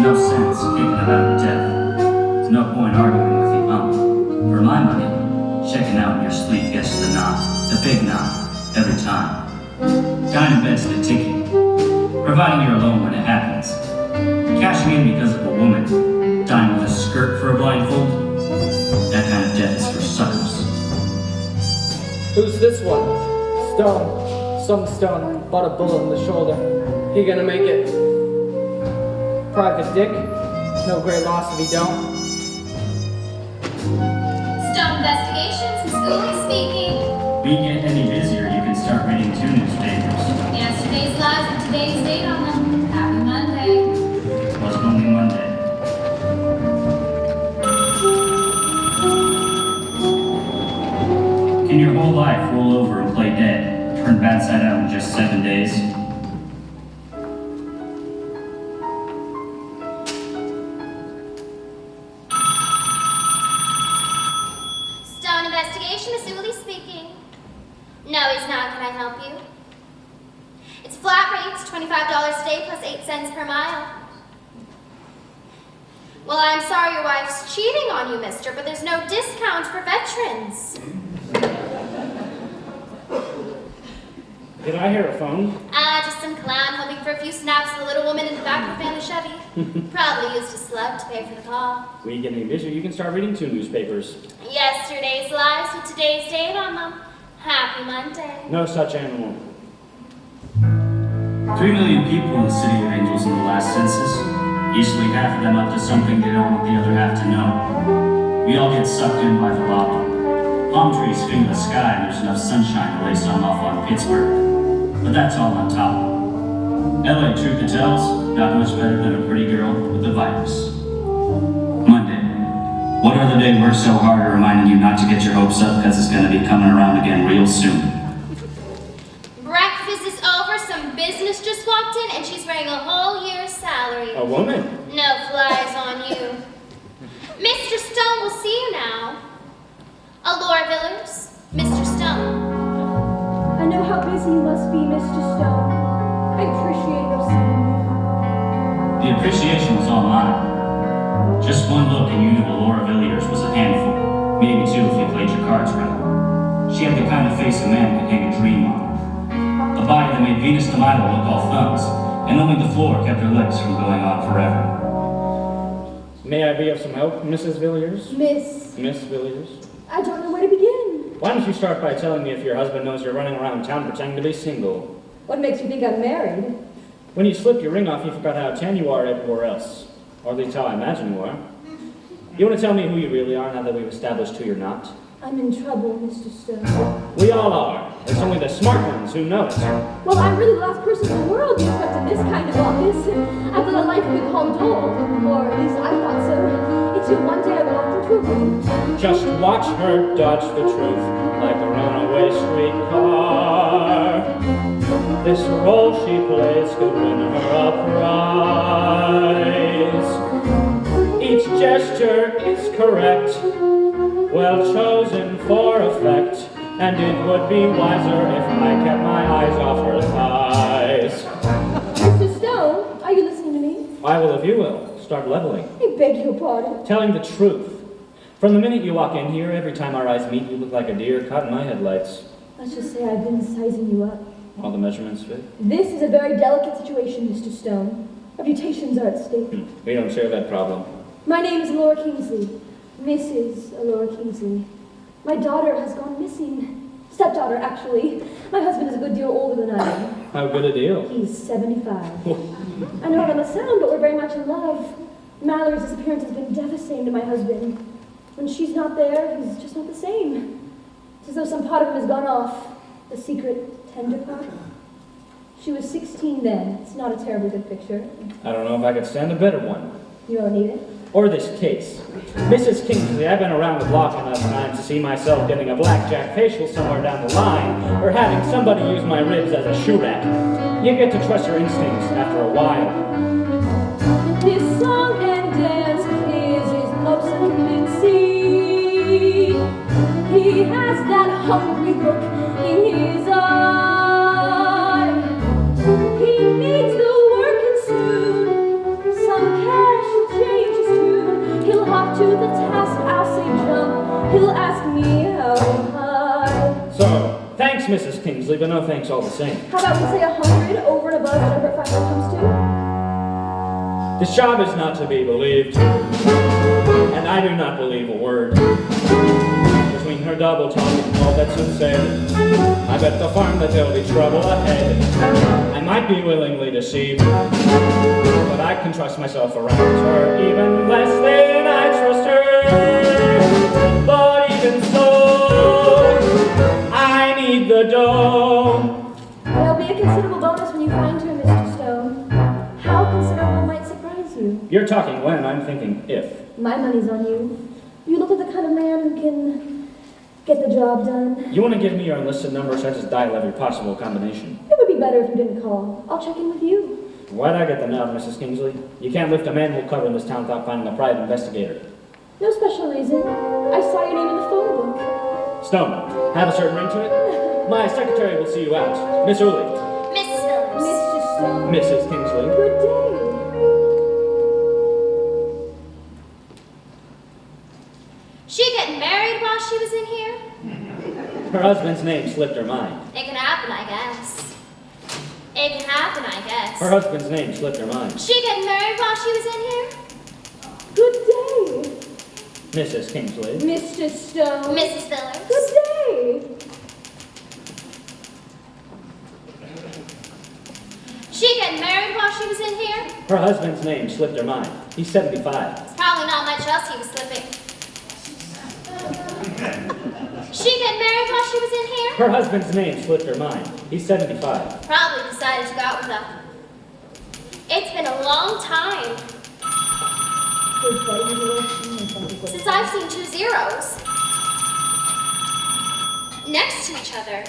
No sense kicking about death. There's no point arguing with the For my money, checking out your sleep gets the nod, the big nod, every time. Dine in bed's the ticket, providing you're alone when it happens. Cashing in because of a woman, dying with a skirt for a blindfold, that kind of death is for suckers. Who's this one? Stone. Some Stone. Bought a bullet in the shoulder. He gonna make it? Private Dick. No great loss if he don't. Stone Investigations, Schoolly speaking. We get any busier, you can start reading 2 newspapers. Yesterday's lives and today's date on them. Happy Monday. Was only Monday. Can your whole life roll over and play dead, turn bad side out in just 7 days? Stone Investigation, Miss Uli speaking. No, he's not. Can I help you? It's flat rates, $25 a day plus 8 cents per mile. Well, I'm sorry your wife's cheating on you, mister, but there's no discount for veterans. Did I hear a phone? Just some clown hoping for a few snaps of the little woman in the back of the family Chevy. Probably used a slug to pay for the call. We get any busier, you can start reading 2 newspapers. Yesterday's lives with today's date on them. Happy Monday. No such animal. 3 million people in the City of Angels in the last census. Easily half of them up to something they don't want the other half to know. We all get sucked in by the lobby. Palm trees finger the sky and there's enough sunshine to lay some off on Pittsburgh. But that's all on top. LA, truth to tells, not much better than a pretty girl with the virus. Monday. What other day works so hard at reminding you not to get your hopes up because it's going to be coming around again real soon? Breakfast is over, some business just walked in, and she's wearing a whole year's salary. A woman? No flies on you. Mr. Stone will see you now. Allure Villers, Mr. Stone. I know how busy you must be, Mr. Stone. I appreciate your seeing The appreciation was all mine. Just one look and you knew Laura Villiers was a handful. Maybe 2 if you played your cards right. She had the kind of face a man could hang a dream on. A body that made Venus de Milo look all thumbs, and only the floor kept her legs from going on forever. May I be of some help, Mrs. Villiers? Miss, Villiers? I don't know where to begin. Why don't you start by telling me if your husband knows you're running around town pretending to be single? What makes you think I'm married? When you slipped your ring off, you forgot how tan you are everywhere else. Or at least how I imagine you are. You want to tell me who you really are now that we've established who you're not? I'm in trouble, Mr. Stone. We all are. It's only the smart ones who know it. Well, I'm really the last person in the world you expect in this kind of office. I've led a life we call dull, or at least I thought so. Until one day I walked into a room. Just watch her dodge the truth like a runaway streetcar. This role she plays could win her a prize. Each gesture is correct, well chosen for effect, and it would be wiser if I kept my eyes off her thighs. Mr. Stone, are you listening to me? I will if you will. Start leveling. I beg your pardon. Telling the truth. From the minute you walk in here, every time our eyes meet, you look like a deer caught in my headlights. Let's just say I've been sizing you up. All the measurements fit? This is a very delicate situation, Mr. Stone. Reputations are at stake. We don't share that problem. My name is Laura Kingsley. Mrs. Laura Kingsley. My daughter has gone missing. Stepdaughter, actually. My husband is a good deal older than I am. How good a deal. He's 75. I know it doesn't sound, but we're very much in love. Mallory's disappearance has been devastating to my husband. When she's not there, he's just not the same. It's as though some part of him has gone off. The secret tender part. She was 16 then. It's not a terribly good picture. I don't know if I could stand a better one. You don't need it? Or this case. Mrs. Kingsley, I've been around the block enough times to see myself getting a blackjack facial somewhere down the line, or having somebody use my ribs as a shoe rack. You get to trust your instincts after a while. His song and dance is most convincing. He has that hungry look in his eye. He needs the work and soon some cash. up to the task, I'll say jump. He'll ask me how high. So, thanks, Mrs. Kingsley, but no thanks all the same. How about we say 100 over and above whatever it finally comes to? This job is not to be believed, and I do not believe a word. Between her double talk and all that's unsaid, I bet the farm that there'll be trouble ahead. I might be willingly deceived, but I can trust myself around her even less than I trust her. But even so, I need the dough. There'll be a considerable bonus when you find her, Mr. Stone. How considerable might surprise you? You're talking when, I'm thinking if. My money's on you. You look like the kind of man who can get the job done. You want to give me your enlisted number so I just dial every possible combination? It would be better if you didn't call. I'll check in with you. Why'd I get the nod, Mrs. Kingsley? You can't lift a manhole cover in this town without finding a private investigator. No special reason. I saw your name in the phone book. Stone, have a certain ring to it? My secretary will see you out. Miss Uli. Mrs. Phillips. Mr. Stone. Mrs. Kingsley. Good day. She getting married while she was in here? Her husband's name slipped her mind. It can happen, I guess. It can happen, I guess. Her husband's name slipped her mind. She getting married while she was in here? Good day. Mrs. Kingsley. Mr. Stone. Mrs. Phillips. Good day. She getting married while she was in here? Her husband's name slipped her mind. He's 75. There's probably not much else he was slipping. She getting married while she was in here? Her husband's name slipped her mind. He's 75. Probably decided to go out with a... It's been a long time since I've seen two zeros next to each other.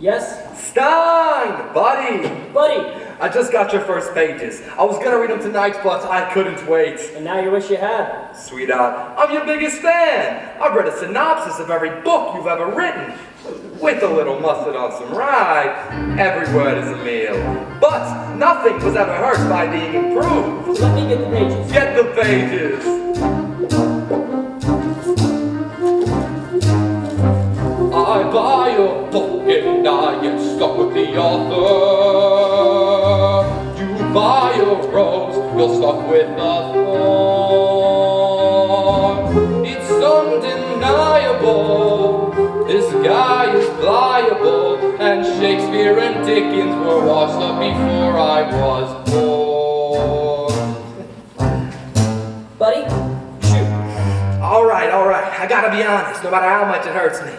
Yes? Stein, buddy! Buddy! I just got your first pages. I was gonna read them tonight, but I couldn't wait. And now you wish you had. Sweetheart, I'm your biggest fan. I've read a synopsis of every book you've ever written. With a little mustard on some rye, every word is a meal. But nothing was ever hurt by being improved. Let me get the pages. Get the pages. I buy a book and I get stuck with the author. You buy a rose, you're stuck with the thorn. It's undeniable, this guy is pliable, and Shakespeare and Dickens were washed up before I was born. Buddy? Shoot. All right, I gotta be honest, no matter how much it hurts me.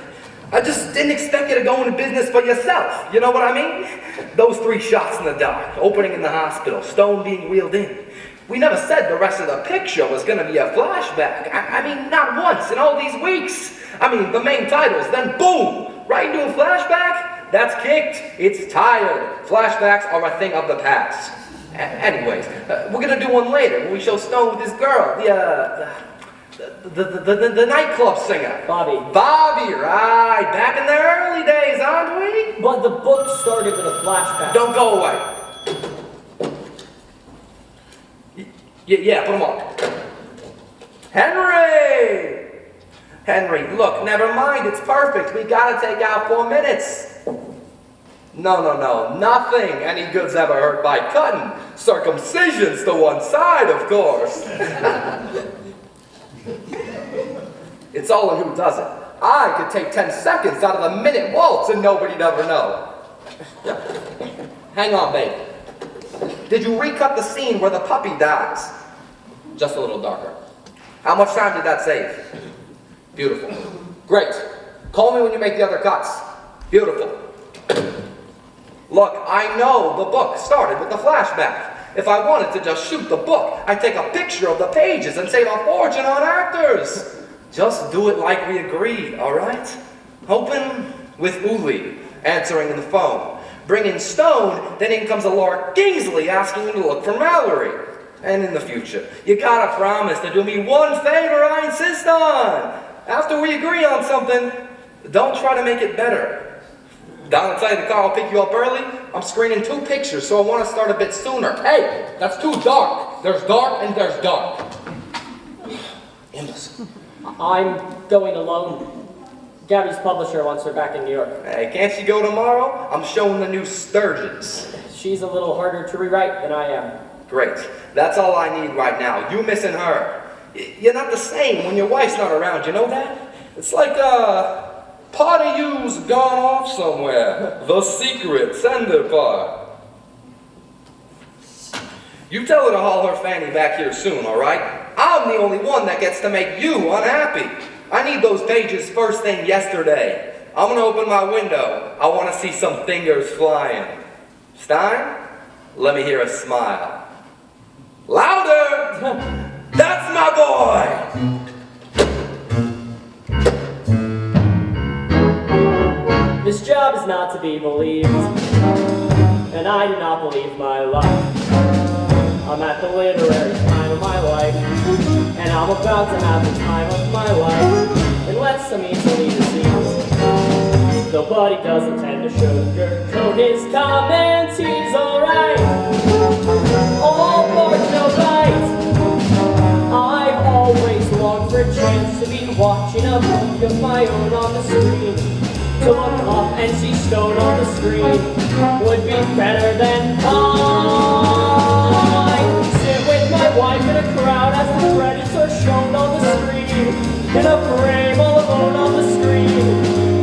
I just didn't expect you to go into business for yourself, you know what I mean? Those 3 shots in the dark, opening in the hospital, Stone being wheeled in. We never said the rest of the picture was gonna be a flashback. I mean, not once in all these weeks. I mean, the main titles, then boom, right into a flashback? That's kicked, it's tired. Flashbacks are a thing of the past. Anyways, we're gonna do one later when we show Stone with his girl, the nightclub singer. Bobby. Bobby, right. Back in the early days, aren't we? But the book started with a flashback. Don't go away. Yeah, put him on. Henry, look, never mind, it's perfect. We gotta take out 4 minutes. No, nothing any good's ever hurt by cutting. Circumcision's to one side, of course. It's all in who does it. I could take 10 seconds out of the minute waltz and nobody'd ever know. Hang on, babe. Did you recut the scene where the puppy dies? Just a little darker. How much time did that save? Beautiful. Great. Call me when you make the other cuts. Beautiful. Look, I know the book started with the flashback. If I wanted to just shoot the book, I'd take a picture of the pages and save a fortune on actors. Just do it like we agreed, all right? Open with Uli, answering the phone. Bring in Stone, then in comes a Lord Kingsley asking him to look for Mallory. And in the future, you gotta promise to do me one favor I insist on. After we agree on something, don't try to make it better. Down inside the car, I'll pick you up early. I'm screening 2 pictures, so I want to start a bit sooner. Hey, that's too dark. There's dark and there's dark. Endless. I'm going alone. Gabby's publisher wants her back in New York. Hey, can't she go tomorrow? I'm showing the new Sturgeons. She's a little harder to rewrite than I am. Great. That's all I need right now. You missing her. You're not the same when your wife's not around, you know that? It's like, part of you's gone off somewhere. The secret sender part. You tell her to haul her fanny back here soon, all right? I'm the only one that gets to make you unhappy. I need those pages first thing yesterday. I'm gonna open my window. I want to see some fingers flying. Stein, let me hear a smile. Louder! That's my boy! This job is not to be believed, and I do not believe my life. I'm at the literary time of my life, and I'm about to have the time of my life, unless I'm easily deceived. Though Buddy doesn't tend to sugarcoat his comments, he's alright. All parts no right. I've always longed for a chance to be watching a book of my own on the screen. To look up and see Stone on the screen would be better than I sit with my wife in a crowd as the credits are shown on the screen. In a frame all alone on the screen.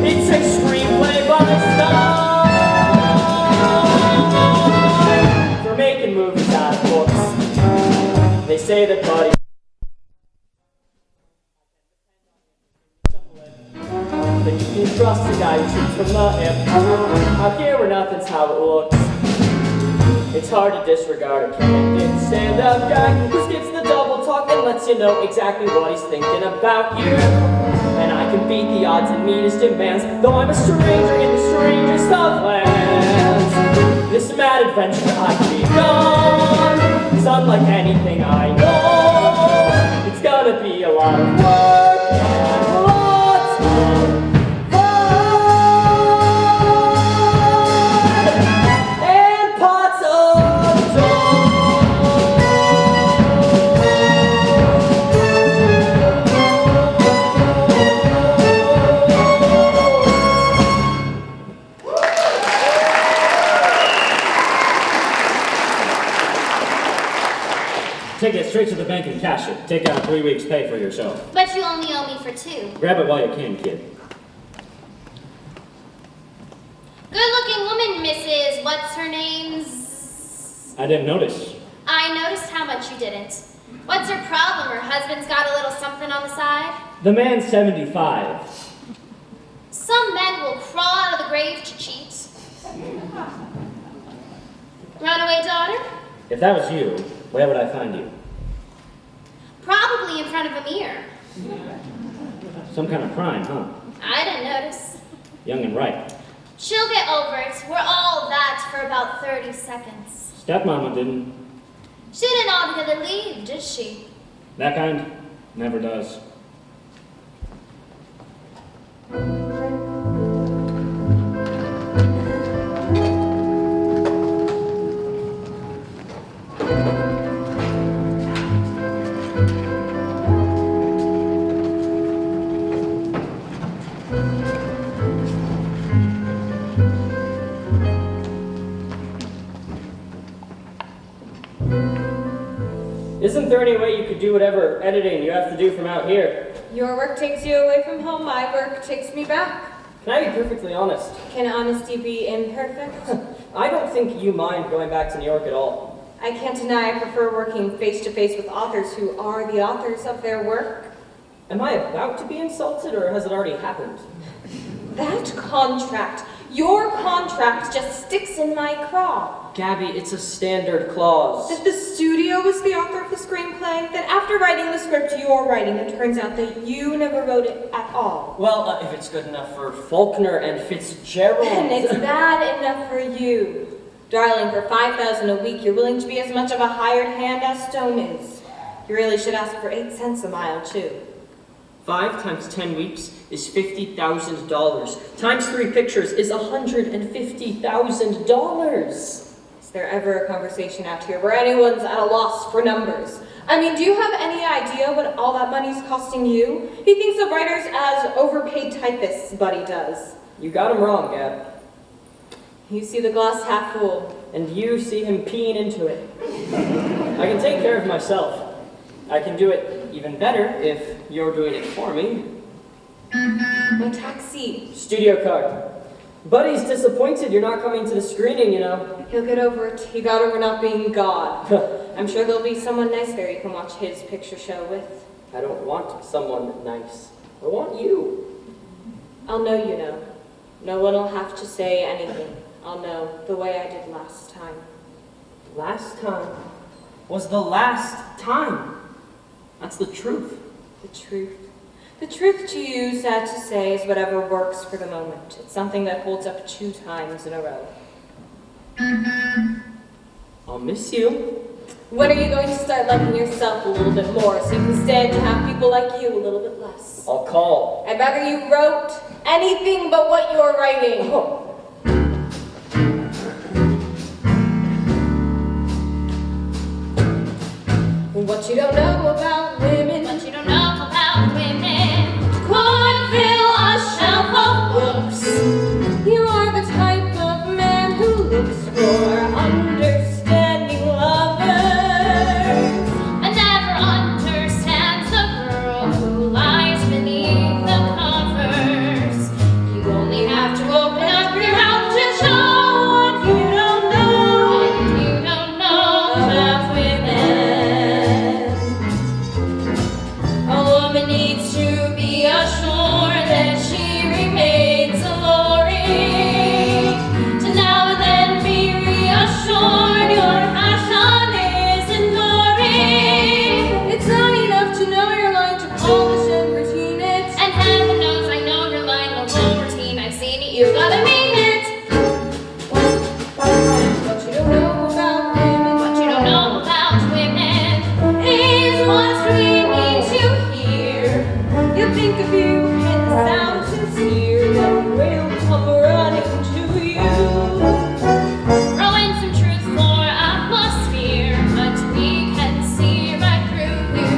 It's a screenplay by Stein. For making movies out of books. They say that Buddy but you can trust a guy who shoots from the hip. Out here where nothing's how it looks. It's hard to disregard a candid stand-up guy who skips the double talk and lets you know exactly what he's thinking about you. And I can beat the odds and meanest demands, though I'm a stranger in the strangest of lands. This mad adventure I've begun is unlike anything I know. It's gonna be a lot of work and lots of Take it straight to the bank and cash it. Take out 3 weeks' pay for your show. But you only owe me for 2. Grab it while you can, kid. Good-looking woman, Mrs. What's her name's? I didn't notice. I noticed how much you didn't. What's her problem? Her husband's got a little something on the side? The man's 75. Some men will crawl out of the grave to cheat. Runaway daughter? If that was you, where would I find you? Probably in front of a mirror. Some kind of crime, huh? I didn't notice. Young and right. She'll get over it. We're all that for about 30 seconds. Stepmama didn't. She didn't altogether leave, did she? That kind never does. Isn't there any way you could do whatever editing you have to do from out here? Your work takes you away from home, my work takes me back. Can I be perfectly honest? Can honesty be imperfect? I don't think you mind going back to New York at all. I can't deny I prefer working face-to-face with authors who are the authors of their work. Am I about to be insulted, or has it already happened? That contract, your contract just sticks in my craw. Gabby, it's a standard clause. That the studio is the author of the screenplay, that after writing the script you're writing, it turns out that you never wrote it at all. Well, if it's good enough for Faulkner and Fitzgerald... And it's bad enough for you. Darling, for $5,000 a week, you're willing to be as much of a hired hand as Stone is. You really should ask for 8 cents a mile, too. 5 times 10 weeks is $50,000. Times 3 pictures is $150,000. Is there ever a conversation out here where anyone's at a loss for numbers? I mean, do you have any idea what all that money's costing you? He thinks of writers as overpaid typists, Buddy does. You got him wrong, Gab. You see the glass half full. And you see him peeing into it. I can take care of myself. I can do it even better if you're doing it for me. My taxi. Studio card. Buddy's disappointed you're not coming to the screening, you know. He'll get over it. He got over not being God. I'm sure there'll be someone nice there you can watch his picture show with. I don't want someone nice. I want you. I'll know you know. No one will have to say anything. I'll know, the way I did last time. Last time was the last time. That's the truth. The truth. The truth to you, sad to say, is whatever works for the moment. It's something that holds up 2 times in a row. I'll miss you. When are you going to start liking yourself a little bit more so you can stand to have people like you a little bit less? I'll call. I'd rather you wrote anything but what you're writing. Oh. What you don't know about women, What you don't know about women. could fill a shelf of books. You are the type of man who looks for understanding lovers. And never understands the girl who lies beneath the covers. You only have to open up your mouth to show what you don't know. And you don't know about women. A woman needs to be assured that she remains alluring. To now and then be reassured your passion is enduring. It's not enough to know your line to polish and routine it. And heaven knows I know your line, the whole routine. I've seen it, you've gotta mean it. What you don't know about women, What you don't know about women is what we need to hear. You think if you hit the sound sincere, then we'll come running to you. throw in some truth for atmosphere, but we can see right through you.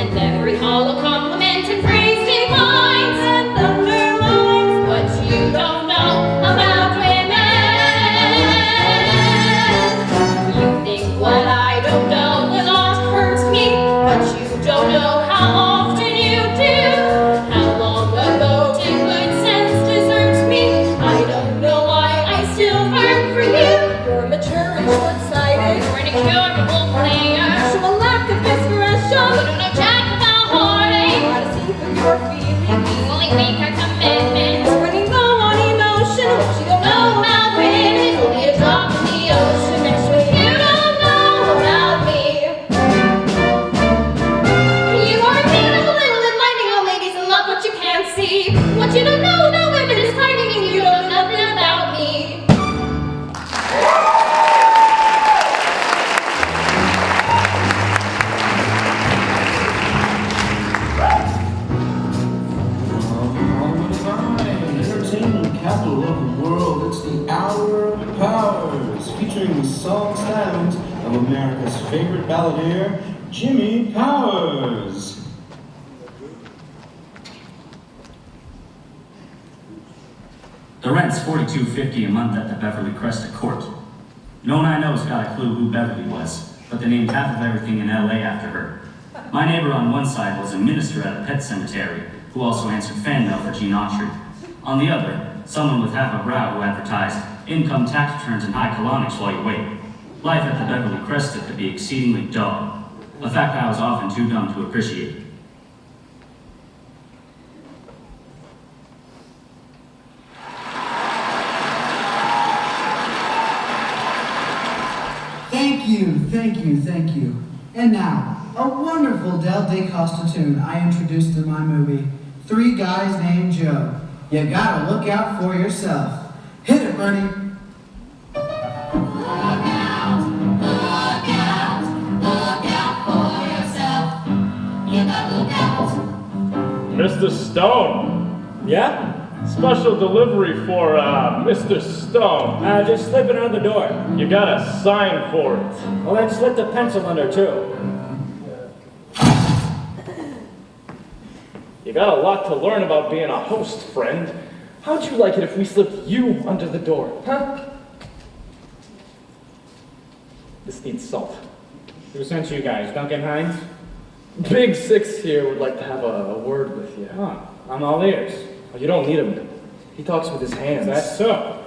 And every hollow compliment and praise defines and underlines what you don't know about women. You think what I don't know will not hurt me, but you don't know how often you do. How long ago did good sense desert me? I don't know why I still burn for you. You're mature and short-sighted. You're an incurable player. Show a lack of You discretion. don't know jack about heartache. Try to see through your feelings. You only make a commitment. It's running low on emotion. What you don't know about women is only a drop in the ocean. Next to You don't know about me. You are a beautiful little enlightening old ladies in love, but you can't see. What you don't know about women is frightening, and you don't know nothing about me. Entertainment capital of the world, it's the Hour of Powers, featuring the song sounds of America's favorite balladeer, Jimmy Powers. The rent's $42.50 a month at the Beverly Cresta Court. No one I know's got a clue who Beverly was, but they named half of everything in LA after her. My neighbor on one side was a minister at a pet cemetery, who also answered fan mail for Gene Autry. On the other, someone with half a brow who advertised income tax returns and high colonics while you wait. Life at the Beverly Cresta could be exceedingly dull, a fact I was often too dumb to appreciate. Thank you, thank you, thank you. And now, a wonderful Del DeCosta tune I introduced in my movie, Three Guys Named Joe. You gotta look out for yourself. Hit it, Bernie. Mr. Stone. Yeah? Special delivery for, Mr. Stone. Just slip it under the door. You gotta sign for it. Well, then slip the pencil under, too. You got a lot to learn about being a host, friend. How'd you like it if we slipped you under the door, huh? This needs salt. Who sent you guys? Duncan Hines? Big Six here would like to have a word with you. Huh. I'm all ears. Oh, you don't need him. He talks with his hands. That's so.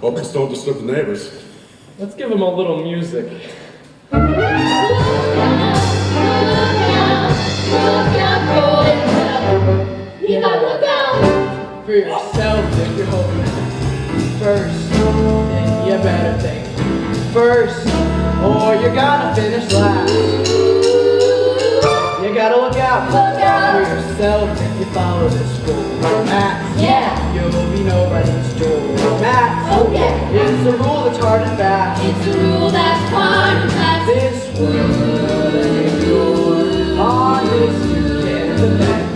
Hope it's don't disturb the neighbors. Let's give him a little music. You gotta look out For yourself if you're hoping. First, then you better think. First, or you're gonna finish last. You gotta look out for yourself if you follow this rule. Max, Yeah. you'll be nobody's jewel. Max, Oh, yeah. it's a rule that's hard and fast. It's a rule that's hard and fast. This world ain't yours. On this you can depend.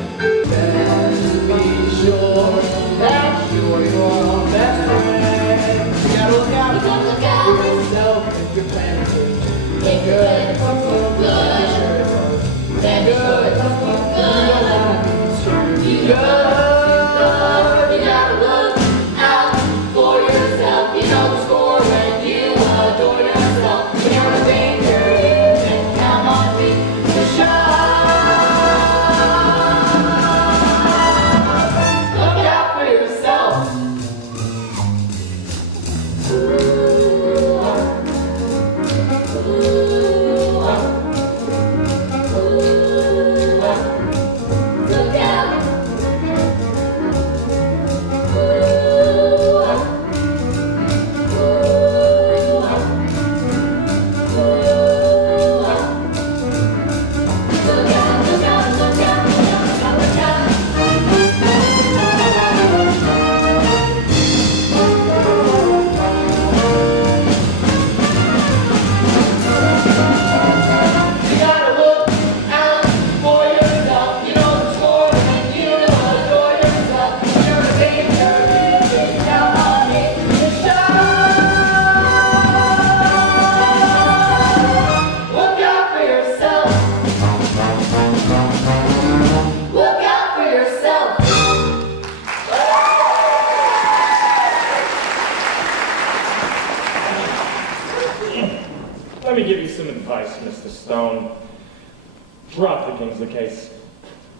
Best be sure that you're your best friend. You gotta look out You gotta look for out yourself if you're planning to. if you're ready for good. Then good. You don't wanna be screwed. You gotta look out for yourself. You know the score when you adore yourself. When you're in danger, you can count on me to shine. Look out for yourself. Look out. You gotta look out for yourself. You know the score when you adore yourself. When you're in danger, you can count on me to shine. Look out for yourself. Look out for yourself. Let me give you some advice, Mr. Stone. Drop the King's the case.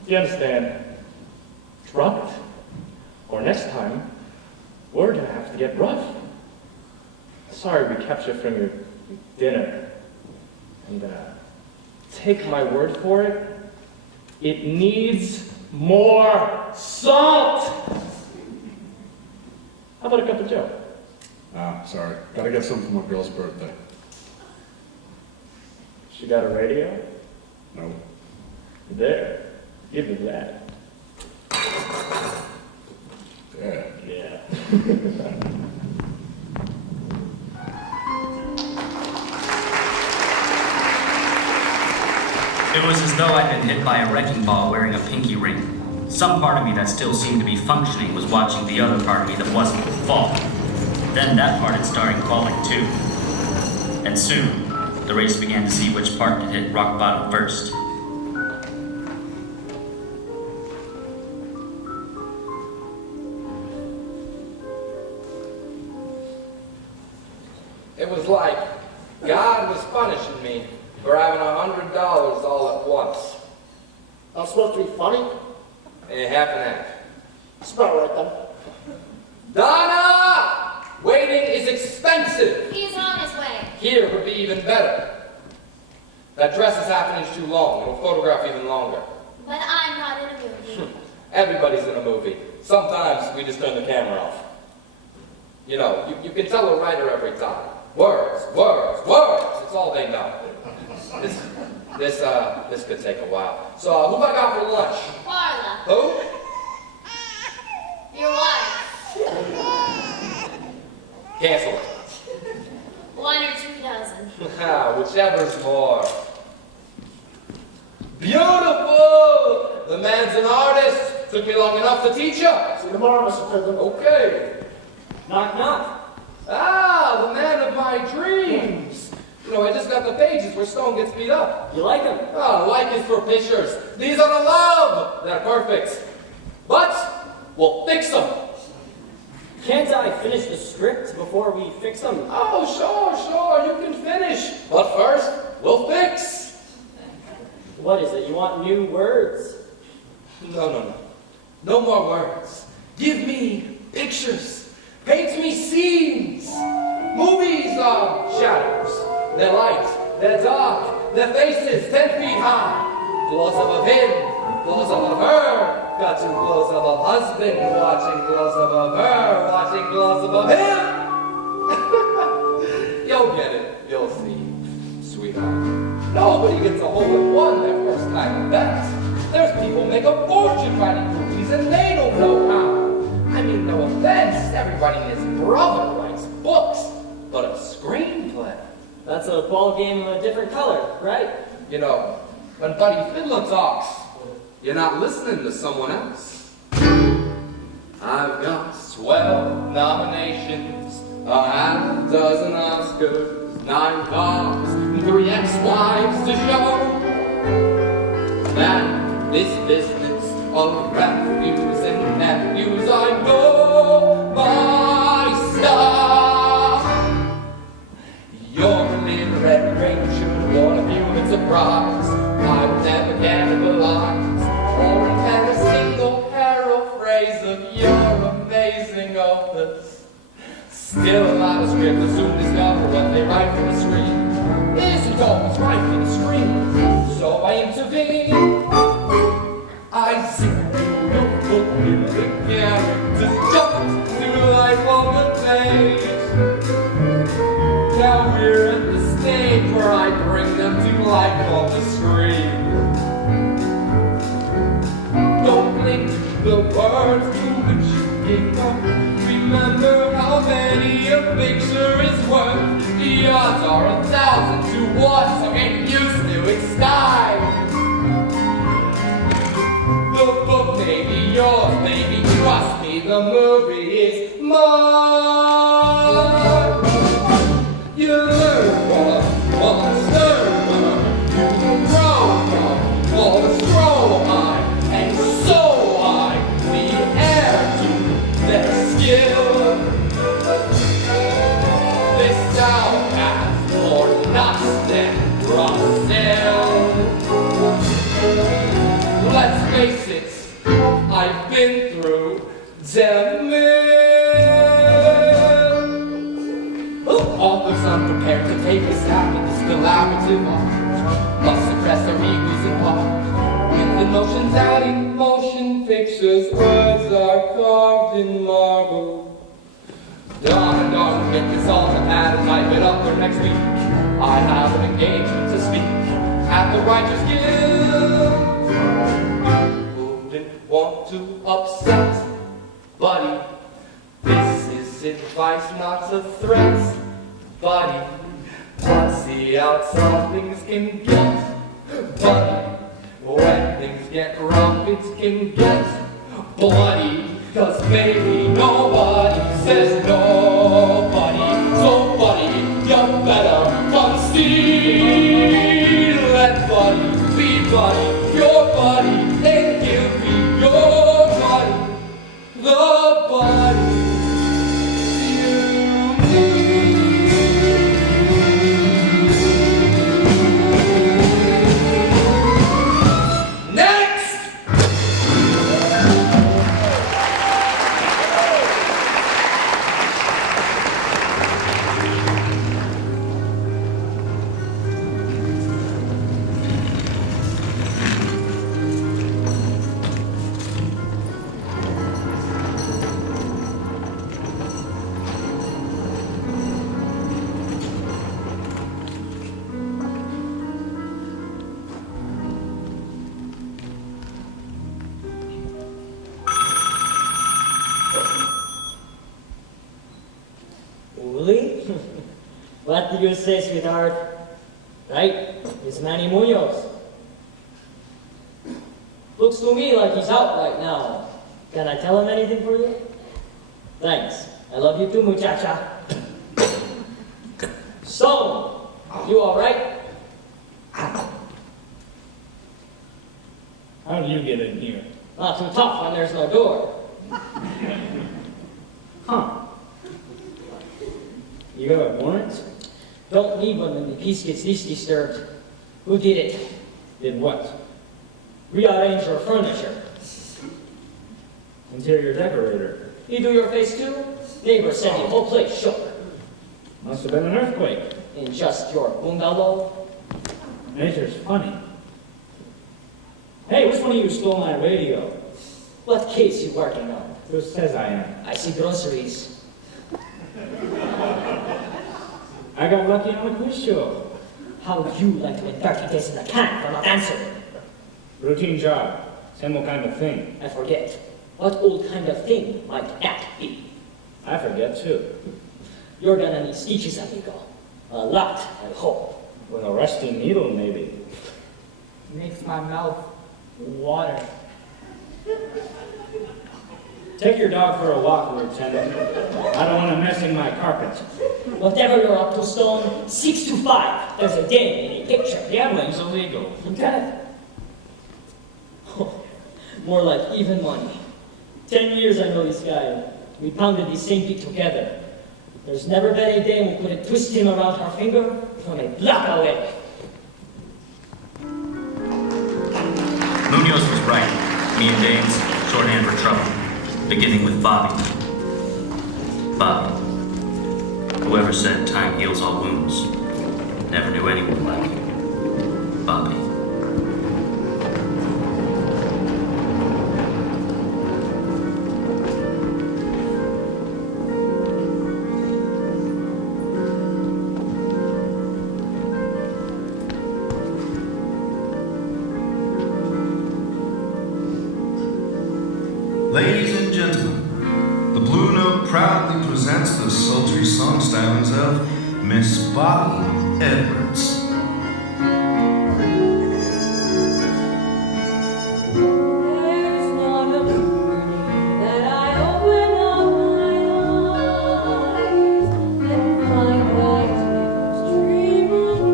You understand? Drop it. Or next time, we're gonna have to get rough. Sorry we kept you from your dinner. And, take my word for it, it needs more salt! How about a cup of Joe? Ah, sorry. Gotta get some for my girl's birthday. She got a radio? No. There. Give me that. Yeah. Yeah. It was as though I'd been hit by a wrecking ball wearing a pinky ring. Some part of me that still seemed to be functioning was watching the other part of me that wasn't fall. Then that part had started falling too. And soon, the race began to see which part could hit rock bottom first. It was like God was punishing me for having $100 all at once. That's supposed to be funny? Half and half. Spell right then. Donna! Waiting is expensive. He's on his way. Here would be even better. That dress is half an inch too long. It'll photograph even longer. But I'm not in a movie. Everybody's in a movie. Sometimes we just turn the camera off. You know, you can tell a writer every time. Words, words, words. It's all they know. This could take a while. So, who have I got for lunch? Carla, Who? your wife. Cancel it. 1 or 2 dozen. Whichever's more. Beautiful! The man's an artist. Took me long enough to teach you. See you tomorrow, Mr. Fiddler. Okay. Knock, knock. Ah, the man of my dreams. You know, I just got the pages where Stone gets beat up. You like him? Ah, like is for pictures. These are the love. They're perfect. But we'll fix them. Can't I finish the script before we fix them? Oh, sure, you can finish. But first, we'll fix. What is it? You want new words? No. No more words. Give me pictures. Paint me scenes. Movies are shadows. They're light, they're dark, their faces 10 feet high. Close-up of him, close-up of her. Got two close-up of husband, watching close-up of her, watching close-up of him. You'll get it, you'll see, sweetheart. Nobody gets a hole in one their first time at that. There's people make a fortune writing movies and they don't know how. I mean, no offense, everybody and his brother writes books, but a screenplay. That's a ball game of a different color, right? You know, when Buddy Fiddler talks, you're not listening to someone else. I've got 12 nominations, a half dozen Oscars, 9 cars, and 3 ex-wives to show that this business of refuse and nephews, I know my stuff. You're a little red ranger, should have worn a human surprise. I would never cannibalize or invent a single paraphrase of your amazing opus. Still a lot of script to soon discover what they write for the screen isn't always right for the screen. So I intervene. I see your book in the characters jump to life on the page. Now we're at the stage where I bring them to life on the screen. Don't cling to the words to which you gave up. Remember how many a picture is worth. The odds are 1,000 to 1, so get used to its style. The book may be yours, baby, trust me, the movie is mine. You learn from monster, you grow from monster high, and so I, the heir to their skill. This town has more nuts than Brazil. Let's face it, I've been through damn it. Authors unprepared to take a stab at this collaborative art must suppress their egos in part. With the notions out in motion pictures, words are carved in marble. Darling, get this all to pad and type it up for next week. I have an engagement to speak at the Writers Guild. Wouldn't want to upset, buddy. This is advice, not a threat, buddy. Let's see how some things can get, buddy. When things get rough, it can get bloody. 'Cause baby, nobody says nobody. So buddy, you better concede. Let buddy be buddy, your buddy, and give me your buddy, the buddy you need. Next! Uli? What do you say, sweetheart? Right? It's Manny Munoz. Looks to me like he's out right now. Can I tell him anything for you? Thanks. I love you too, muchacha. Stone, you all right? How do you get in here? Not too tough when there's no door. Huh. You got a warrant? Don't need one when the peace gets this disturbed. Who did it? Did what? Rearrange your furniture. Interior decorator. You do your face too? Neighbor said the whole place shook. Must have been an earthquake. In just your bungalow? Nature's funny. Hey, which one of you stole my radio? What case you working on? Who says I am? I see groceries. I got lucky on the quiz show. How would you like to win 30 days in the can for not answering? Routine job. Same old kind of thing. I forget. What old kind of thing might that be? I forget too. You're gonna need stitches, amigo. A lot, I hope. With a rusty needle, maybe. Makes my mouth water. Take your dog for a walk, Lieutenant. I don't want him messing my carpet. Whatever you're up to, Stone, 6 to 5. There's a day in a picture. Gambling's illegal. Lieutenant. More like even money. 10 years I know this guy. We pounded the same beat together. There's never been a day we couldn't twist him around our finger from a block away. Munoz was right. Me and Dames, shorthand for trouble. Beginning with Bobby. Bobby. Whoever said time heals all wounds never knew anyone like Bobby. Ladies and gentlemen, the Blue Note proudly presents the sultry song stylings of Miss Bobby Edwards. There's not a morning that I open up my eyes and find I just dream of you.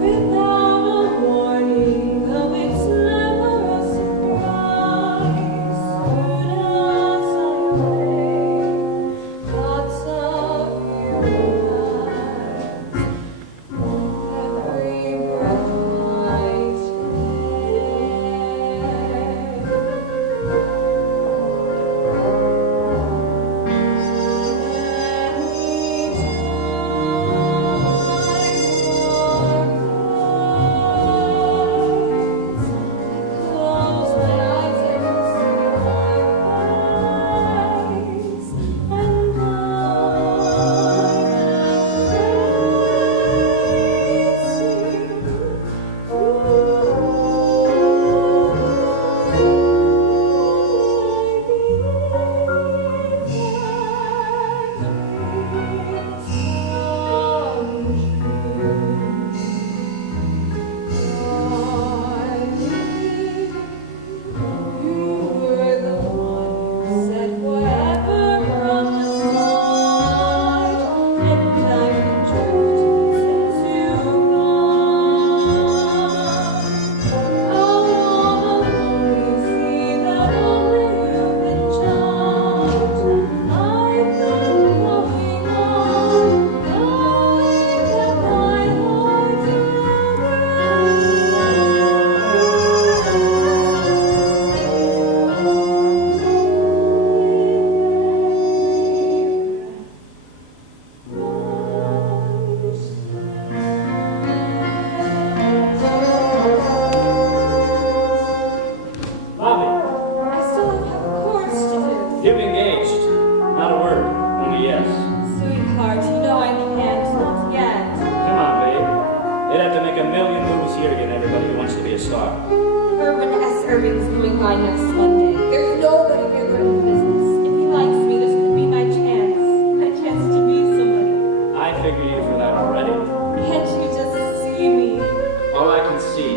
Without a warning, though it's never a surprise, soon as I wake, thoughts of you rise. Every breath I close my eyes and see your face, and you were the one who said forever from the start, and I've been drifting since you've gone. Out on the lonely sea that only you've been charmed, I've been going on, knowing that my heart Bobby, I still have chords to do. get engaged. Not a word. Only yes. Sweetheart, you know I can't, not yet. Come on, babe. They'd have to make a million movies here to get everybody who wants to be a star. Irwin S. Irving's coming by next Monday. There's nobody here running the business. If he likes me, this could be my chance. My chance to be somebody. I figured you for that already. Can't you just see me? All I can see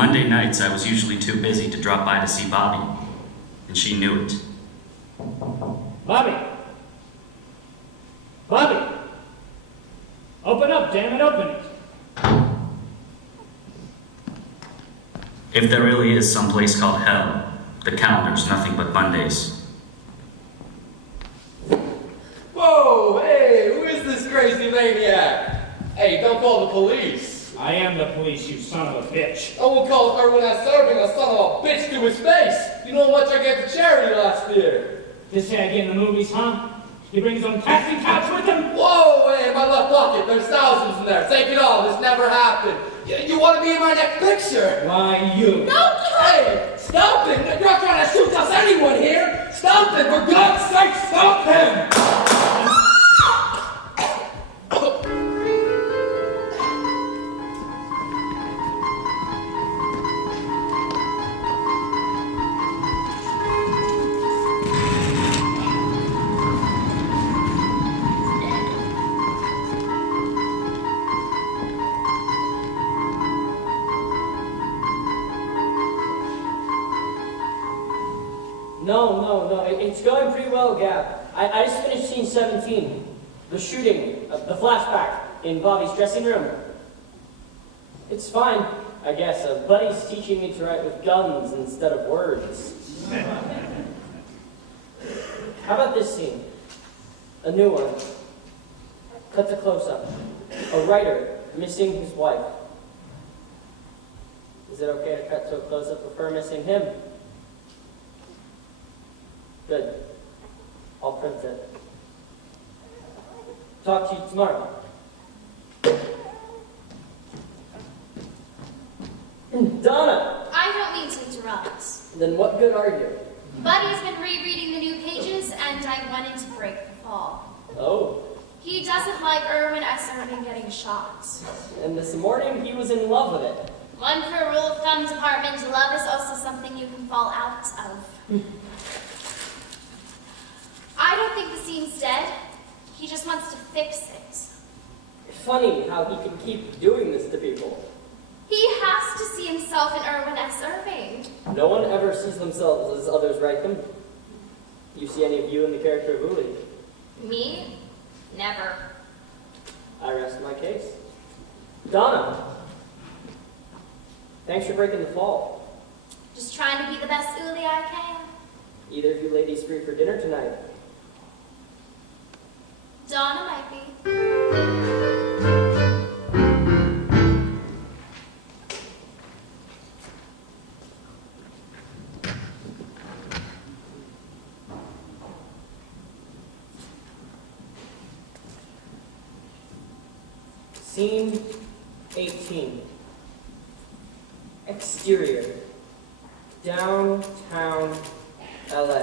Monday nights, I was usually too busy to drop by to see Bobby, and she knew it. Bobby! Bobby! Open up, damn it, open it! If there really is some place called hell, the calendar's nothing but Mondays. Whoa, hey, who is this crazy maniac? Hey, don't call the police. I am the police, you son of a bitch. I will call Erwin as serving a son of a bitch to his face. You know how much I gave to charity last year. This guy in the movies, huh? He brings his own casting couch with him? Whoa, hey, in my left pocket, there's thousands in there. Take it all, this never happened. You want to be in my next picture? Why, you? No! Hey, stop him! You're not trying to shoot us anyone here! Stop him! For God's sake, stop him! No, it's going pretty well, Gab. I just finished scene 17. The shooting, the flashback in Bobby's dressing room. It's fine, I guess. Buddy's teaching me to write with guns instead of words. How about this scene? A new one. Cut to close-up. A writer missing his wife. Is it okay to cut to a close-up of her missing him? Good. I'll print it. Talk to you tomorrow. Donna! I don't mean to interrupt. Then what good are you? Buddy's been rereading the new pages, and I wanted to break the fall. Oh. He doesn't like Erwin S. Irving getting shot. And this morning he was in love with it. One for a rule of thumb department, love is also something you can fall out of. I don't think the scene's dead. He just wants to fix it. Funny how he can keep doing this to people. He has to see himself in Erwin S. Irving. No one ever sees themselves as others write them. Do you see any of you in the character of Uli? Me? Never. I rest my case. Donna! Thanks for breaking the fall. Just trying to be the best Uli I can. Either of you ladies free for dinner tonight? Donna might be. Scene 18. Exterior. Downtown LA.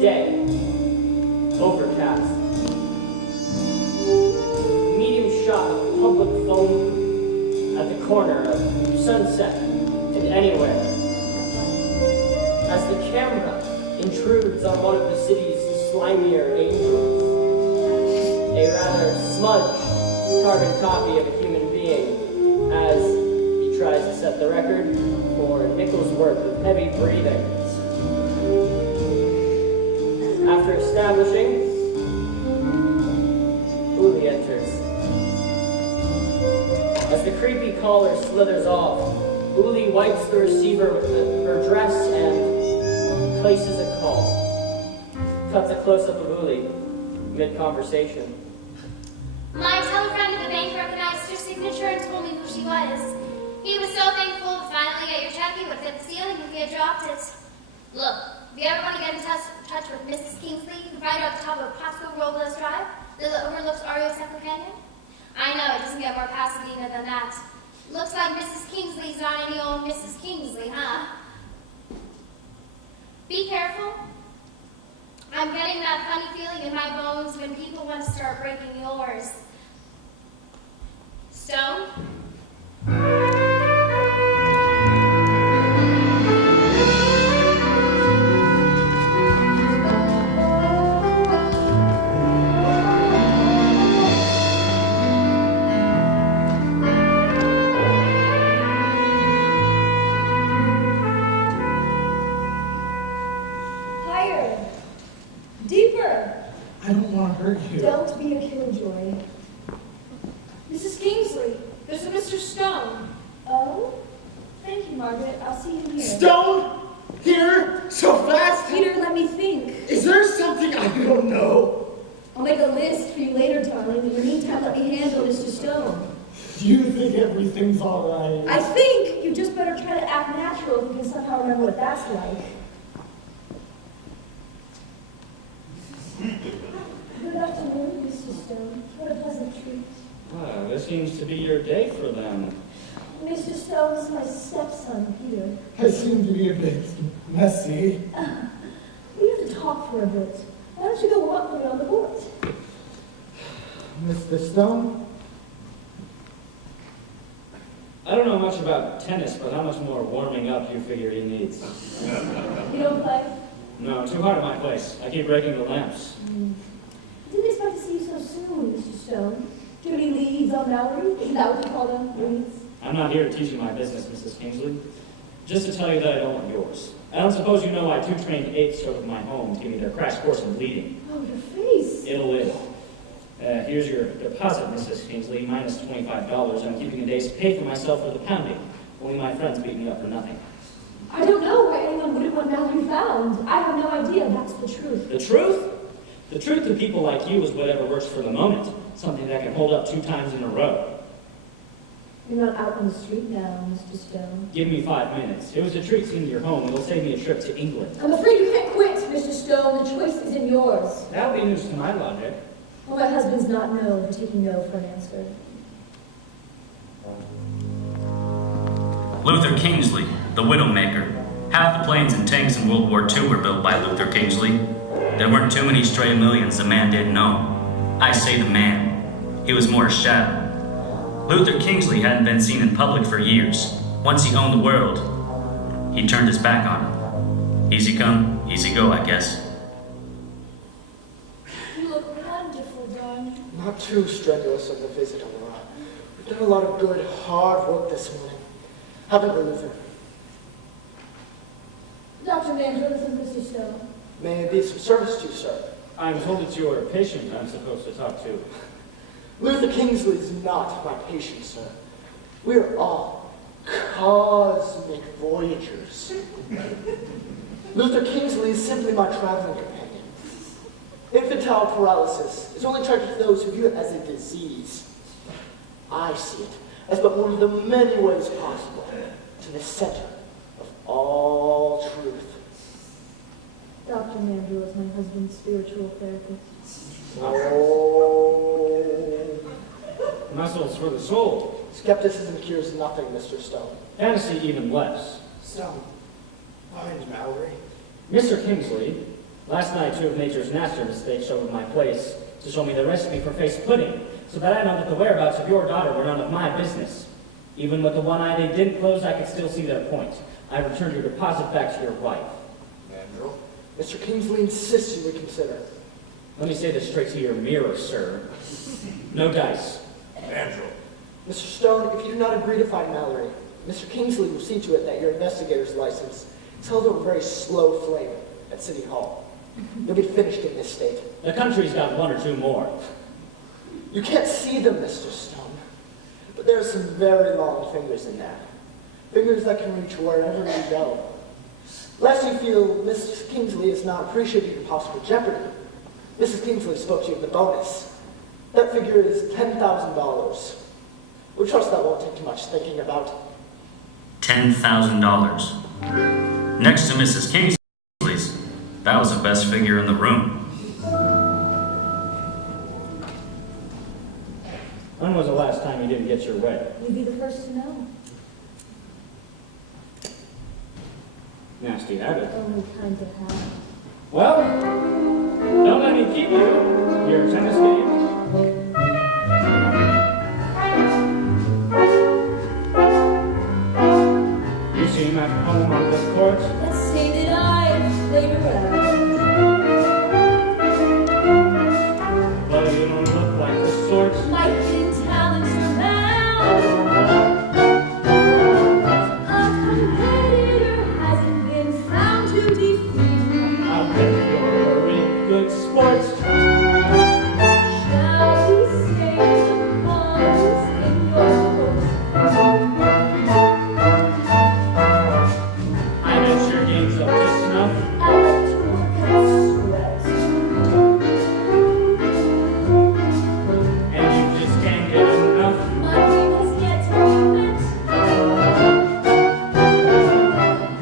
Day. Overcast. Medium shot of public phone booth at the corner of Sunset and Anywhere. As the camera intrudes on one of the city's slimier angels, a rather smudged carbon copy of a human being, as he tries to set the record for Nichols' worth of heavy breathing. After establishing, Uli enters. As the creepy caller slithers off, Uli wipes the receiver with her dress and places a call. Cuts a close-up of Uli, mid-conversation. My telefriend at the bank recognized your signature and told me who she was. He was so thankful to finally get your check he would fit the ceiling if he had dropped it. Look, if you ever want to get in touch with Mrs. Kingsley, you can find her at the top of Pasco Robles Drive that overlooks Ario Central Canyon. I know, it doesn't get more Pasadena than that. Looks like Mrs. Kingsley's not any old Mrs. Kingsley, huh? Be careful. I'm getting that funny feeling in my bones when people want to start breaking yours. Stone? Higher. Deeper. I don't want to hurt you. Don't be a killjoy. Mrs. Kingsley, there's a Mr. Stone. Oh? Thank you, Margaret. I'll see him here. Stone? Here? So fast? Peter, let me think. Is there something I don't know? I'll make a list for you later, darling. In the meantime, let me handle Mr. Stone. Do you think everything's all right? I think you just better try to act natural if you can somehow remember what that's like. Good afternoon, Mr. Stone. What a pleasant treat. Well, this seems to be your day for them. Mr. Stone is my stepson, Peter. I seem to be a bit messy. We have to talk for a bit. Why don't you go walk with me on the porch? Mr. Stone? I don't know much about tennis, but how much more warming up you figure he needs? You don't play? No, too hard at my place. I keep breaking the lamps. Didn't expect to see you so soon, Mr. Stone. Do you have any leads on Mallory? Isn't that what you call them, leads? I'm not here to teach you my business, Mrs. Kingsley. Just to tell you that I don't want yours. I don't suppose you know I trained 8 stroke of my home to give me their crash course in leading. Oh, your face. It'll live. Here's your deposit, Mrs. Kingsley, minus $25. I'm keeping a day's pay for myself for the pounding. Only my friends beat me up for nothing. I don't know why anyone wouldn't want Mallory found. I have no idea. That's the truth. The truth? The truth to people like you is whatever works for the moment. Something that can hold up 2 times in a row. You're not out on the street now, Mr. Stone. Give me 5 minutes. It was a treat seeing your home. It'll save me a trip to England. I'm afraid you can't quit, Mr. Stone. The choice is in yours. That'll be news to my logic. Well, my husband's not no for taking no for an answer. Luther Kingsley, the Widowmaker. Half the planes and tanks in World War II were built by Luther Kingsley. There weren't too many stray millions the man didn't own. I say the man. He was more a shadow. Luther Kingsley hadn't been seen in public for years. Once he owned the world, he turned his back on it. Easy come, easy go, I guess. You look wonderful, darling. Not too strenuous of the visit, Aurora. We've done a lot of good, hard work this morning. Haven't we, Luther? Dr. Mandrill, this is Mr. Stone. May I be of some service to you, sir? I'm told it's your patient I'm supposed to talk to. Luther Kingsley is not my patient, sir. We're all cosmic voyagers. Luther Kingsley is simply my traveling companion. Infantile paralysis is only tragic to those who view it as a disease. I see it as but one of the many ways possible to the center of all truth. Dr. Mandrill is my husband's spiritual therapist. Oh. Muscles for the soul. Skepticism cures nothing, Mr. Stone. Fantasy even less. Stone, find Mallory. Mr. Kingsley, last night 2 of nature's master mistakes showed my place to show me the recipe for face pudding, so that I know that the whereabouts of your daughter were none of my business. Even with the one eye they didn't close, I could still see their point. I returned your deposit back to your wife. Mandrill, Mr. Kingsley insists you reconsider. Let me say this straight to your mirror, sir. No dice. Mandrill. Mr. Stone, if you do not agree to find Mallory, Mr. Kingsley will see to it that your investigator's license is held over a very slow flame at City Hall. You'll be finished in this state. The country's got 1 or 2 more. You can't see them, Mr. Stone, but there are some very long fingers in there. Fingers that can reach wherever you go. Lest you feel Mrs. Kingsley is not appreciating your possible jeopardy, Mrs. Kingsley spoke to you of the bonus. That figure is $10,000. We trust that won't take too much thinking about. $10,000. Next to Mrs. Kingsley's, that was the best figure in the room. When was the last time you didn't get your way? You'd be the first to know. Nasty habit. Only kind to have. Well, don't let me keep you. Your tennis game. You seem at home on this court. Let's say that I've played around. Well, you don't look like the sort. My hidden talents are bound. A competitor hasn't been found to defeat me. I'll bet good sports. Shall we say the balls in your coat? I bet your game's up to snuff. I like to work and sweat. And you just can't get enough. My dream has yet to be met.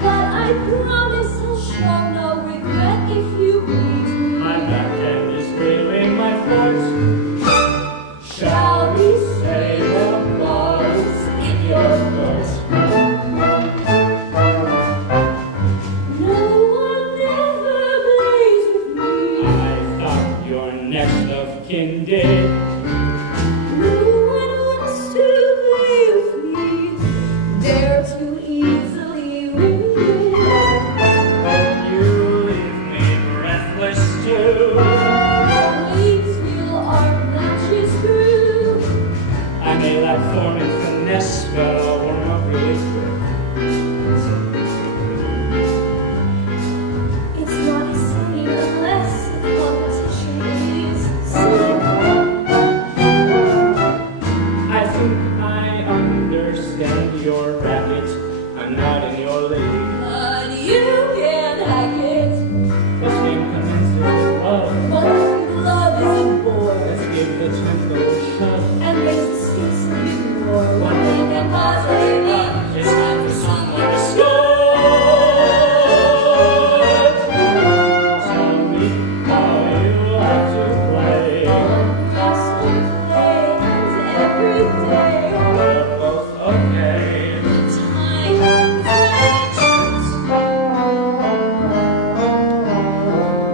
But I promise I'll show no regret if you meet me. My backhand is really my force. Shall we say the balls in your coat? No one ever plays with me. I thought your next of kin did. No one wants to play with me. Dare to easily win. You leave me breathless too. Wait till our match is through. I may lack form and finesse, but I'll warm up really quick. It's not easy unless the competition is slick. I think I understand your racket. I'm not in your league. But you can hack it. This game commences with love. Falling in love is a bore. Let's give the tempo a shove. And there's the stakes a bit more. One thing can possibly be. It's time for someone to score. Tell me how you like to play. Yes, we play and every day. We're both okay. Time is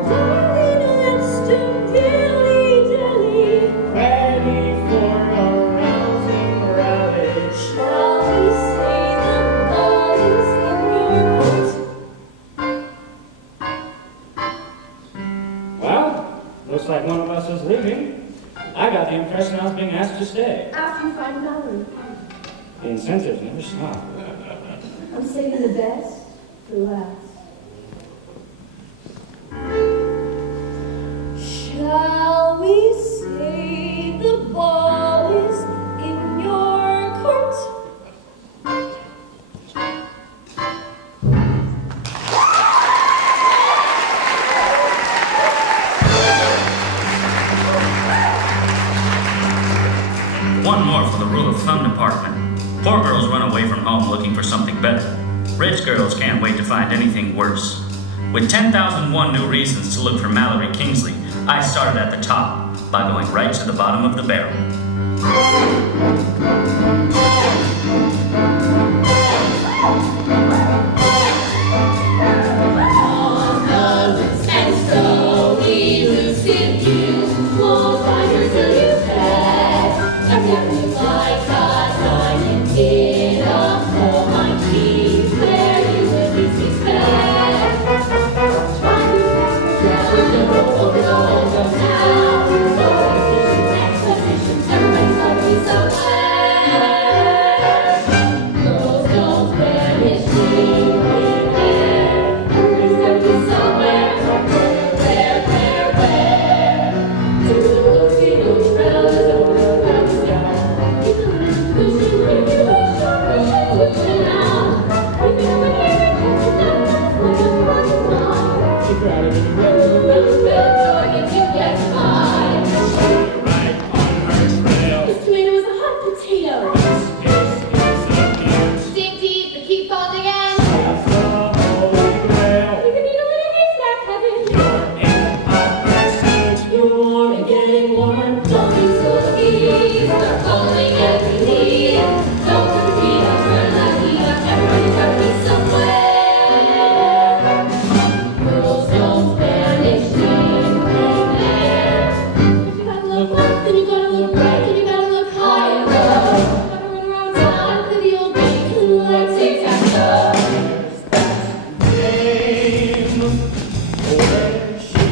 Darling, let's do dilly-dilly. Ready for a rousing rally. Shall we say the ball is in your court? Well, looks like one of us is leaving. I got the impression I was being asked to stay. After you find Mallory. The incentives never stop. I'm saving the best for last. Shall we say the ball is in your court? One more for the rule of thumb department. Poor girls run away from home looking for something better. Rich girls can't wait to find anything worse. With 10,001 new reasons to look for Mallory Kingsley, I started at the top by going right to the bottom of the barrel. And so we lucid you will find her till you pay. And there is like a diamond in a coal mine key where you would least expect. Try to travel the road now. So expositions, everybody's gonna be somewhere. Girls don't vanish in air. Everybody's gonna be somewhere. This tomato is a hot potato. Dig deep and keep on digging. You can eat a little haystack, Kevin. You're warm and getting warmer. Don't be so easy. Start calling every need. Don't put your feet up, turn that heat up. Everybody's gotta be somewhere. Girls don't vanish in thin air. You gotta look left, then you gotta look right, then you gotta look high and low. Gotta run around town, play the old game, and like tic-tac-toe. Where she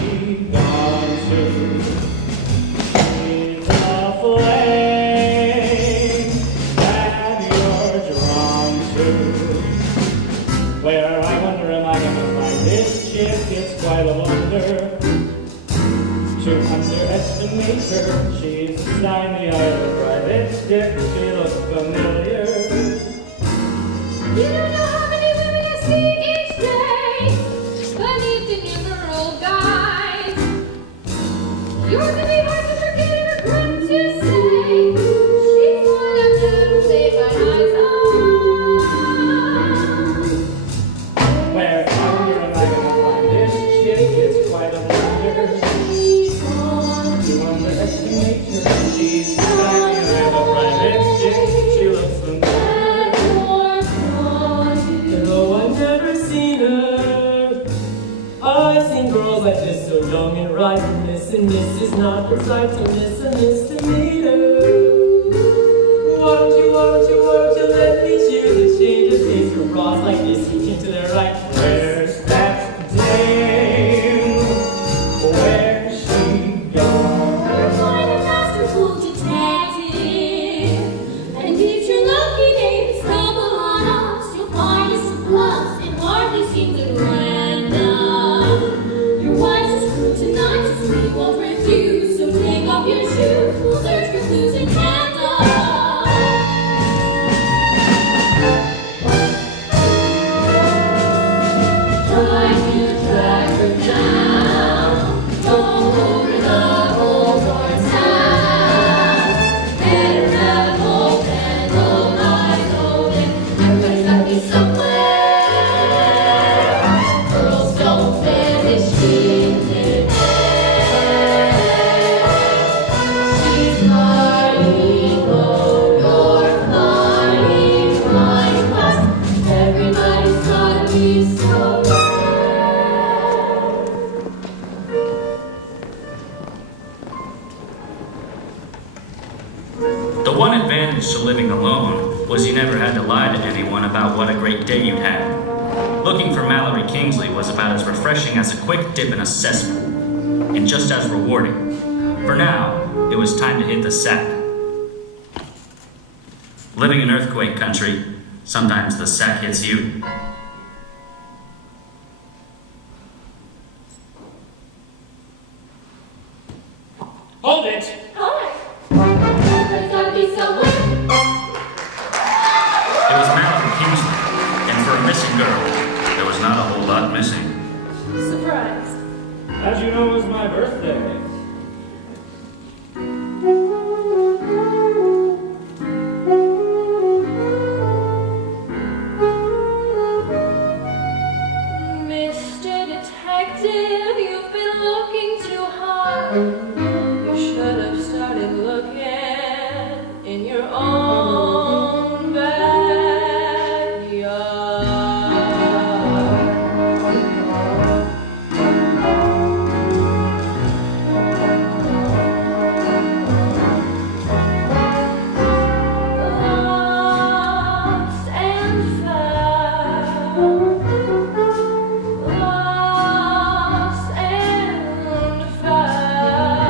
gone to? She's a flame that you're drawn to. Where I wonder am I gonna find this chick? It's quite a wonder. to underestimate her. She's slimy, I have a private dick. She looks familiar. You don't know how many women I see each day beneath innumerable guise. You're really hard to forget and regret to say. She's one I've never laid my eyes on. Where am I gonna find this chick? It's quite a wonder. To underestimate her. She's slimy, I have a private dick. She looks familiar. Though I've never seen her, I've seen girls like this so young and ripe, and this is not the sight to miss a misdemeanor. Why don't you let me choose a change of pace for bras like this? You came to the right. Where's that dame? Where's she gone? You're quite a masterful detective, and if you're lucky they stumble on us, you'll find us a plus and hardly seems at random. Your wise is true tonight, as we won't refuse. So take off your shoes, we'll search for clues in tandem. Try to track her down. Don't hold her the whole north town. Better have hope and no eyes open. Everybody's gotta be somewhere. Girls don't vanish in thin air. She's flying low, you're flying right past. Everybody's gotta be somewhere. The one advantage to living alone was you never had to lie to anyone about what a great day you'd had. Looking for Mallory Kingsley was about as refreshing as a quick dip in a cesspool, and just as rewarding. For now, it was time to hit the sack. Living in earthquake country, sometimes the sack hits you. Hold it! Hi. Everybody's gotta be somewhere. It was Mallory Kingsley, and for a missing girl, there was not a whole lot missing. Surprised. How'd you know it was my birthday? Mr. Detective, you've been looking too hard. You should have started looking in your own Lost and found. Lost and found.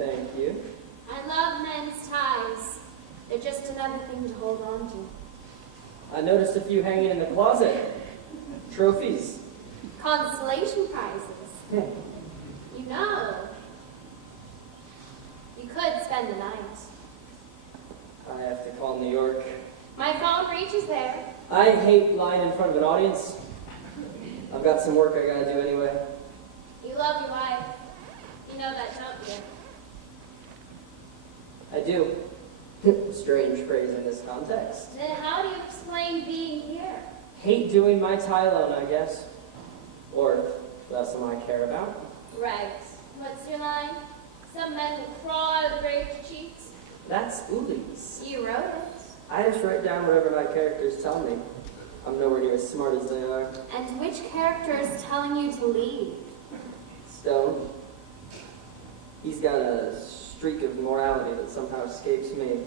Thank you. I love men's ties. They're just another thing to hold on to. I noticed a few hanging in the closet. Trophies. Consolation prizes. You know, you could spend the night. I have to call New York. My phone reaches there. I hate lying in front of an audience. I've got some work I gotta do anyway. You love your wife. You know that, don't you? I do. Strange phrase in this context. Then how do you explain being here? Hate doing my tie alone, I guess. Or less than I care about. Right. What's your line? Some men will crawl out of the grave to cheat. That's Uli's. You wrote it. I just write down whatever my characters tell me. I'm nowhere near as smart as they are. And which character is telling you to leave? Stone. He's got a streak of morality that somehow escapes me.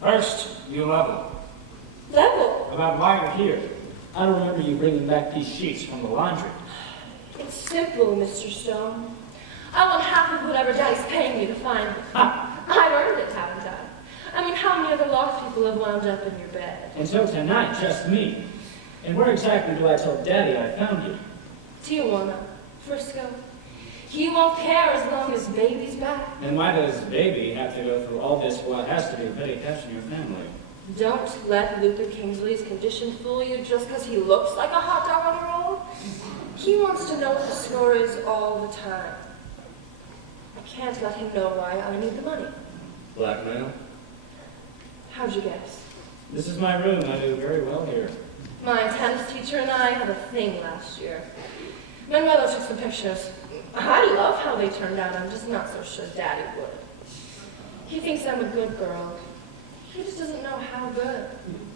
First, you level. Level? About why you're here. I remember you bringing back these sheets from the laundry. It's simple, Mr. Stone. I want half of whatever Daddy's paying me to find them. I've earned it, haven't I? I mean, how many other lost people have wound up in your bed? Until tonight, just me. And where exactly do I tell Daddy I found you? Tijuana, Frisco. He won't care as long as Baby's back. And why does Baby have to go through all this what has to be a petty cash in your family? Don't let Luther Kingsley's condition fool you just because he looks like a hot dog on a roll. He wants to know what the score is all the time. I can't let him know why I need the money. Blackmail? How'd you guess? This is my room. I do very well here. My tennis teacher and I had a thing last year. Manuela took some pictures. I love how they turned out. I'm just not so sure Daddy would. He thinks I'm a good girl. He just doesn't know how good.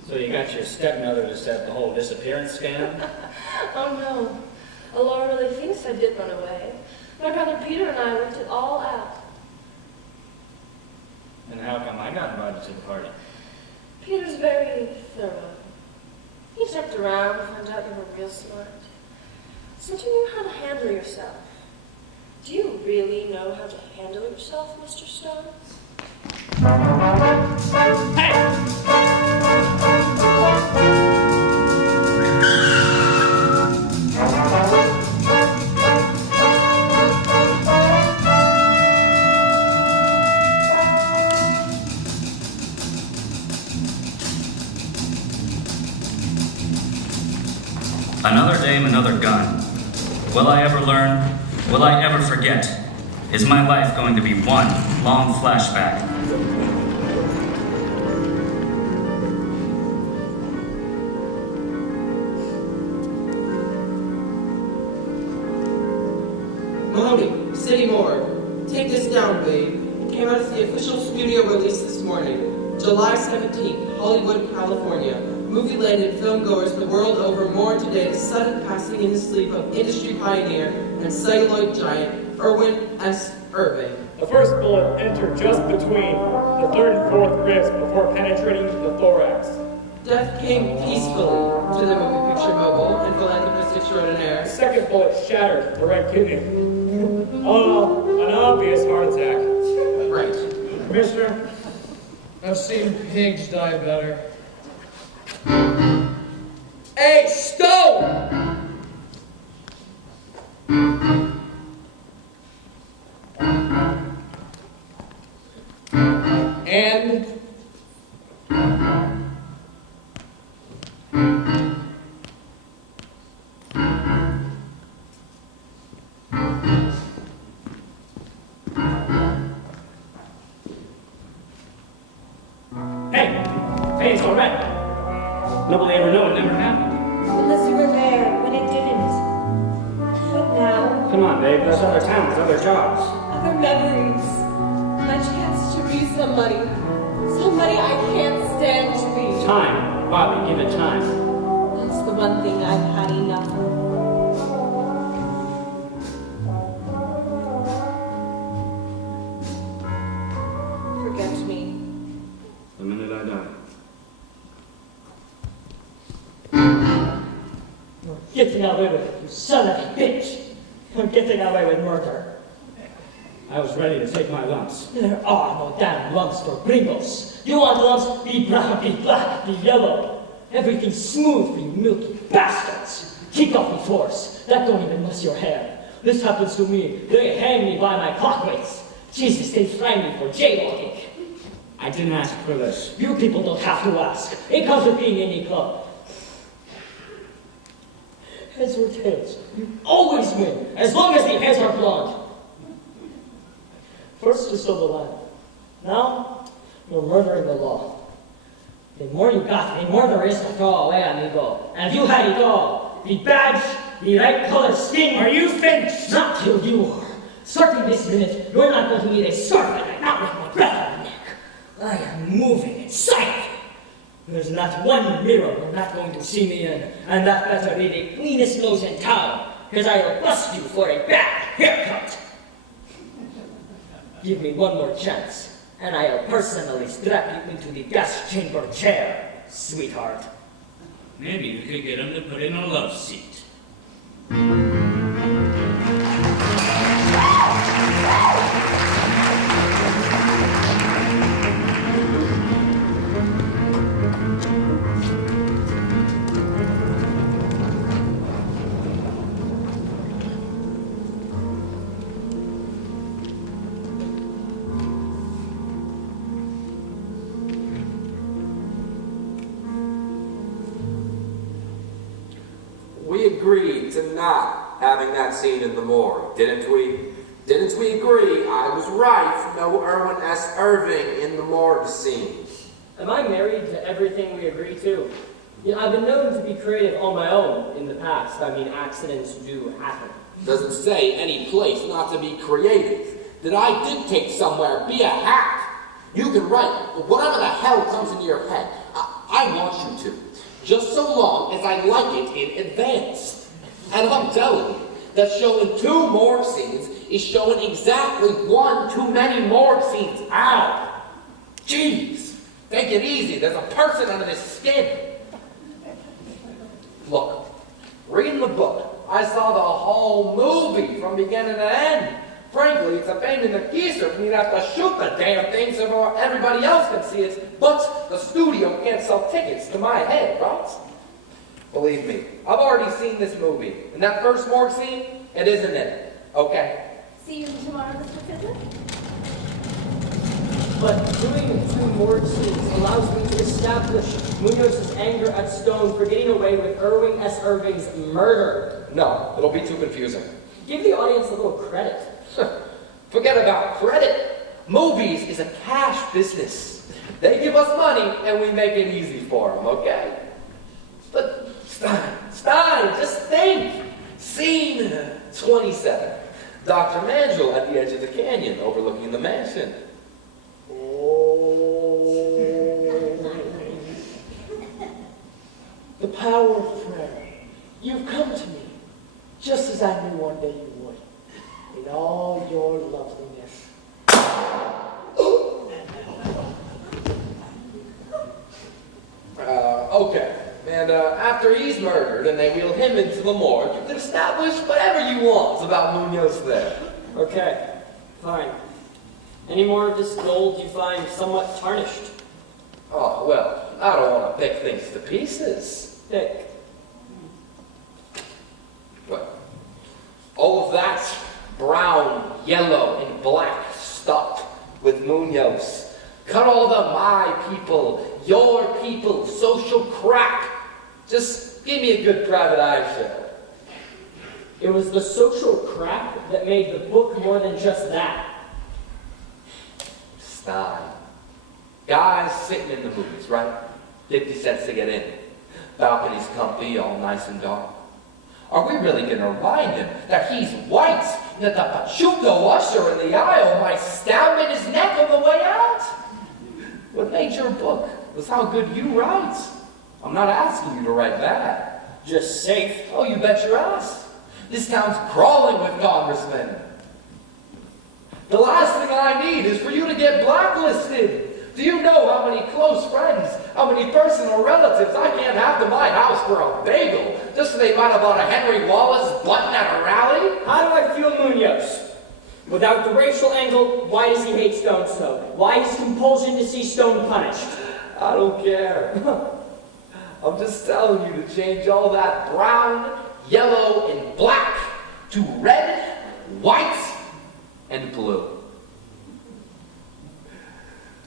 So you got your stepmother to set the whole disappearance scam? Oh no. Laura really thinks I did run away. My brother Peter and I worked it all out. And how come I got invited to the party? Peter's very thorough. He checked around, found out you were real smart. Said you knew how to handle yourself. Do you really know how to handle yourself, Mr. Stone? Another dame, another gun. Will I ever learn? Will I ever forget? Is my life going to be one long flashback? Mahoney, City Morgue. Take this down, babe. It came out as the official studio release this morning. July 17th, Hollywood, California. Movie landed filmgoers the world over mourn today the sudden passing in his sleep of industry pioneer and celluloid giant Irwin S. Irving. The first bullet entered just between the third and fourth ribs before penetrating the thorax. Death came peacefully to the movie picture mogul and philanthropist extraordinaire. The second bullet shattered the right kidney. Oh, an obvious heart attack. Right. Commissioner, I've seen pigs die better. Hey, Stone! And Hey, it's all right. Nobody ever knew it never happened. Unless you were there when it didn't. But now, Come on, babe. There's other towns, other jobs. other memories. My chance to be somebody. Somebody I can't stand to be. Time. Bobby, give it time. That's the one thing I've had enough of. Forget me. The minute I die. You're getting away with it, you son of a bitch. You're getting away with murder. I was ready to take my lumps. There are no damn lumps for gringos. You want lumps? Be brown, be black, be yellow. Everything smooth for you milky bastards. Kick off the floors. That don't even mess your hair. This happens to me. They hang me by my clockweights. Jesus, they fry me for jaywalking. I didn't ask for this. You people don't have to ask. It comes with being in any club. Heads or tails, you always win, as long as the heads are blonde. First you stole the line. Now, you're murdering the law. The more you got, the more there is to throw away, amigo. And you had it all. The badge, the right color skin. Are you finished? Not till you are. Starting this minute, you're not going to need a scarf, not with my breath on my neck. I am moving inside. There's not one mirror you're not going to see me in, and that better be the cleanest nose in town, because I'll bust you for a bad haircut. Give me one more chance, and I'll personally strap you into the gas chamber chair, sweetheart. Maybe we could get him to put in a love seat. We agreed to not having that scene in the morgue, didn't we? Didn't we agree I was right? No Erwin S. Irving in the morgue scene. Am I married to everything we agree to? You know, I've been known to be creative on my own in the past. I mean, accidents do happen. Doesn't say any place not to be creative. Did I dictate somewhere? Be a hack. You can write whatever the hell comes into your head. I want you to. Just so long as I like it in advance. And I'm telling you that showing 2 morgue scenes is showing exactly 1 too many morgue scenes. Ow! Jeez! Take it easy. There's a person under this skin. Look, reading the book, I saw the whole movie from beginning to end. Frankly, it's a pain in the geezer for me to have to shoot the damn thing so everybody else can see it, but the studio can't sell tickets to my head, right? Believe me, I've already seen this movie, and that first morgue scene, it isn't in it, okay? See you tomorrow, Mr. Fiddler? But doing 2 morgue scenes allows me to establish Munoz's anger at Stone for getting away with Erwin S. Irving's murder. No, it'll be too confusing. Give the audience a little credit. Forget about credit. Movies is a cash business. They give us money and we make it easy for them, okay? But Stein, just think. Scene 27. Dr. Mangel at the edge of the canyon overlooking the mansion. The power of prayer. You've come to me, just as I knew one day you would, in all your loveliness. Okay. And after he's murdered and they wheel him into the morgue, you can establish whatever you want about Munoz there. Okay, fine. Any more of this gold you find somewhat tarnished? Oh, well, I don't want to pick things to pieces. Pick. What? All of that brown, yellow, and black stuff with Munoz. Cut all the my people, your people, social crap. Just give me a good private eye show. It was the social crap that made the book more than just that. Stein. Guys sitting in the movies, right? 50 cents to get in. Balconies comfy, all nice and dark. Are we really going to remind him that he's white, that the Pachuco usher in the aisle might stab in his neck on the way out? What made your book was how good you write. I'm not asking you to write bad. Just safe. Oh, you bet your ass. This town's crawling with congressmen. The last thing I need is for you to get blacklisted. Do you know how many close friends, how many personal relatives I can't have to my house for a bagel just so they might have bought a Henry Wallace button at a rally? How do I feel Munoz? Without the racial angle, why does he hate Stone so? Why his compulsion to see Stone punished? I don't care. I'm just telling you to change all that brown, yellow, and black to red, white, and blue.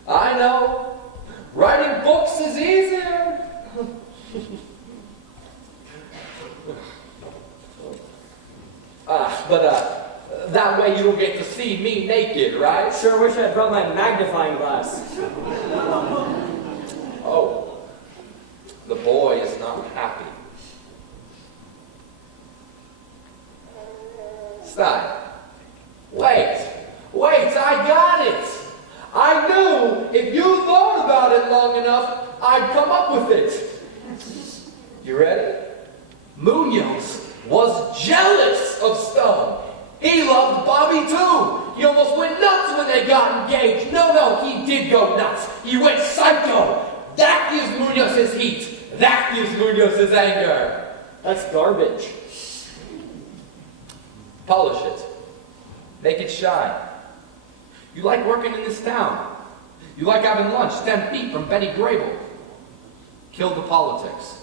I know. Writing books is easier. But that way you don't get to see me naked, right? Sure wish I'd brought my magnifying glass. Oh, the boy is not happy. Stein, wait, I got it. I knew if you thought about it long enough, I'd come up with it. You ready? Munoz was jealous of Stone. He loved Bobby too. He almost went nuts when they got engaged. No, he did go nuts. He went psycho. That gives Munoz's heat. That gives Munoz's anger. That's garbage. Polish it. Make it shine. You like working in this town. You like having lunch 10 feet from Betty Grable. Kill the politics.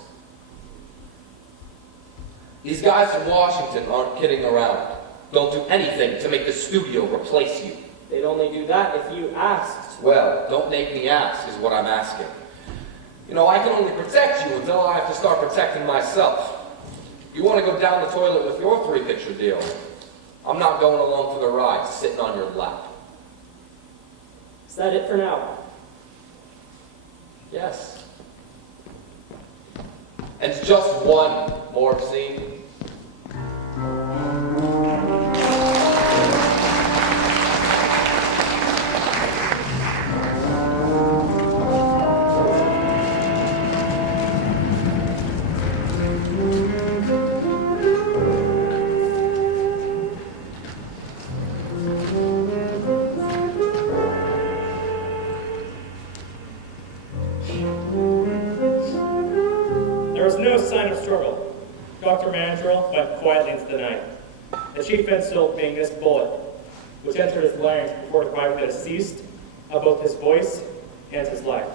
These guys from Washington aren't kidding around. Don't do anything to make the studio replace you. They'd only do that if you asked. Well, don't make me ask is what I'm asking. You know, I can only protect you until I have to start protecting myself. You want to go down the toilet with your 3-picture deal. I'm not going along for the ride, sitting on your lap. Is that it for now? Yes. And just one more scene. There was no sign of struggle. Dr. Mandrill went quietly into the night. The chief insult being this bullet, which entered his larynx before the private had ceased, of both his voice and his life.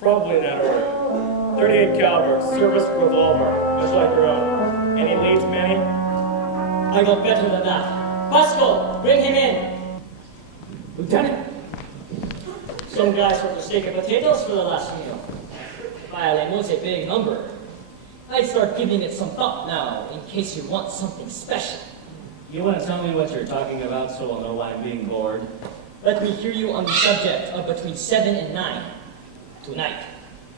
Probably in that order. 38 caliber, service revolver, much like your own. Any leads, Manny? I got better than that. Pascal, bring him in. Lieutenant. Some guys were mistaken potatoes for the last meal. Violin was a big number. I'd start giving it some thought now, in case you want something special. You want to tell me what you're talking about so I'll know why I'm being bored? Let me hear you on the subject of between 7 and 9. Tonight.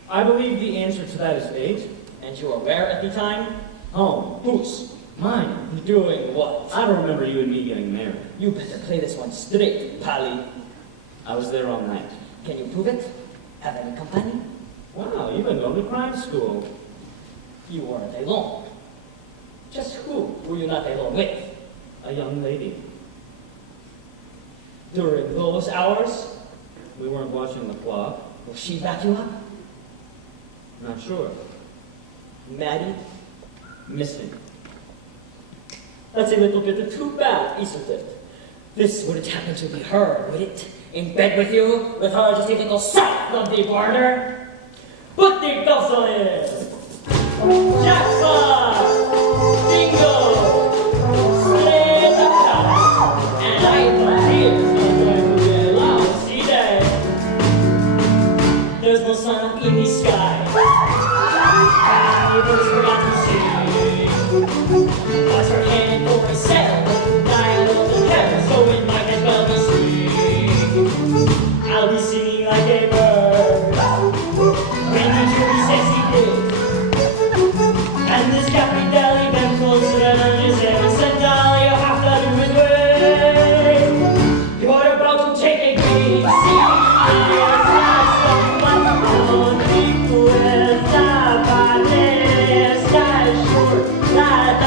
I believe the answer to that is 8. And you were where at the time? Home. Whose? Mine. Doing what? I don't remember you and me getting married. You better play this one straight, Pally. I was there all night. Can you prove it? Have any company? Wow, you've been going to crime school. You weren't alone. Just who were you not alone with? A young lady. During those hours? We weren't watching the clock. Will she back you up? Not sure. Married? Missing. That's a little bit too bad, isn't it? This wouldn't happen to be her, would it? In bed with you, with her just a little south of the border? Put the cuffs on him! Jackpot! Bingo! Slay the cat! And I believe it's going to be a lousy day. There's no sun in the sky. Neighbors forgot to sing. What's her hand for a sail? Dial the hair, so it might as well be sweet. I'll be singing like a bird. When you truly sensitive. And this capital even closer than you said. And all you have to do is wait. You're about to take a great seat. It's not someone who only could stop by this. Not sure that I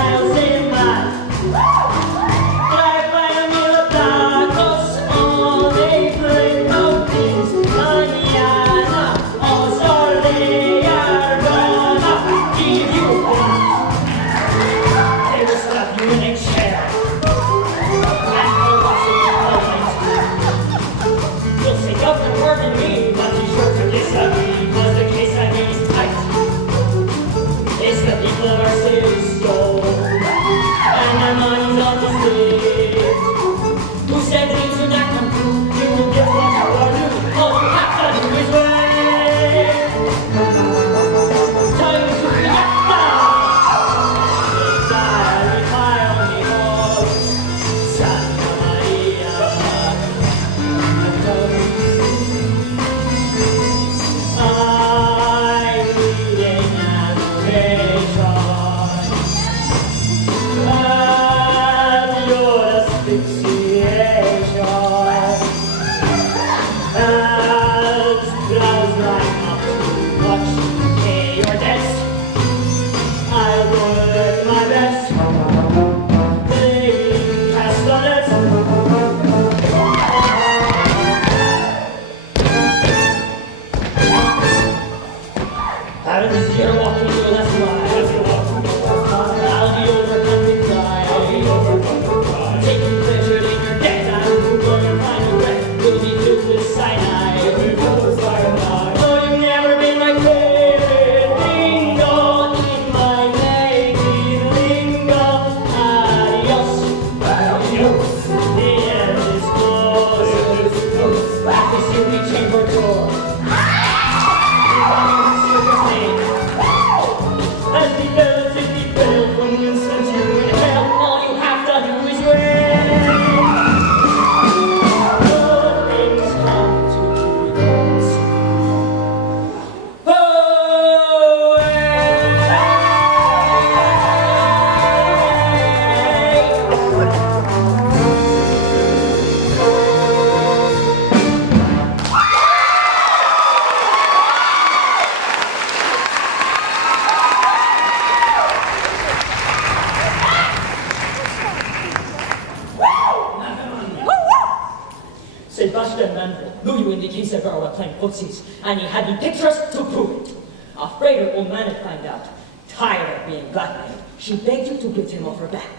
and the kids girl were playing footsies, and he had the pictures to prove it. Afraid her old man had found out. Tired of being blackmailed, she begged you to get him off her back.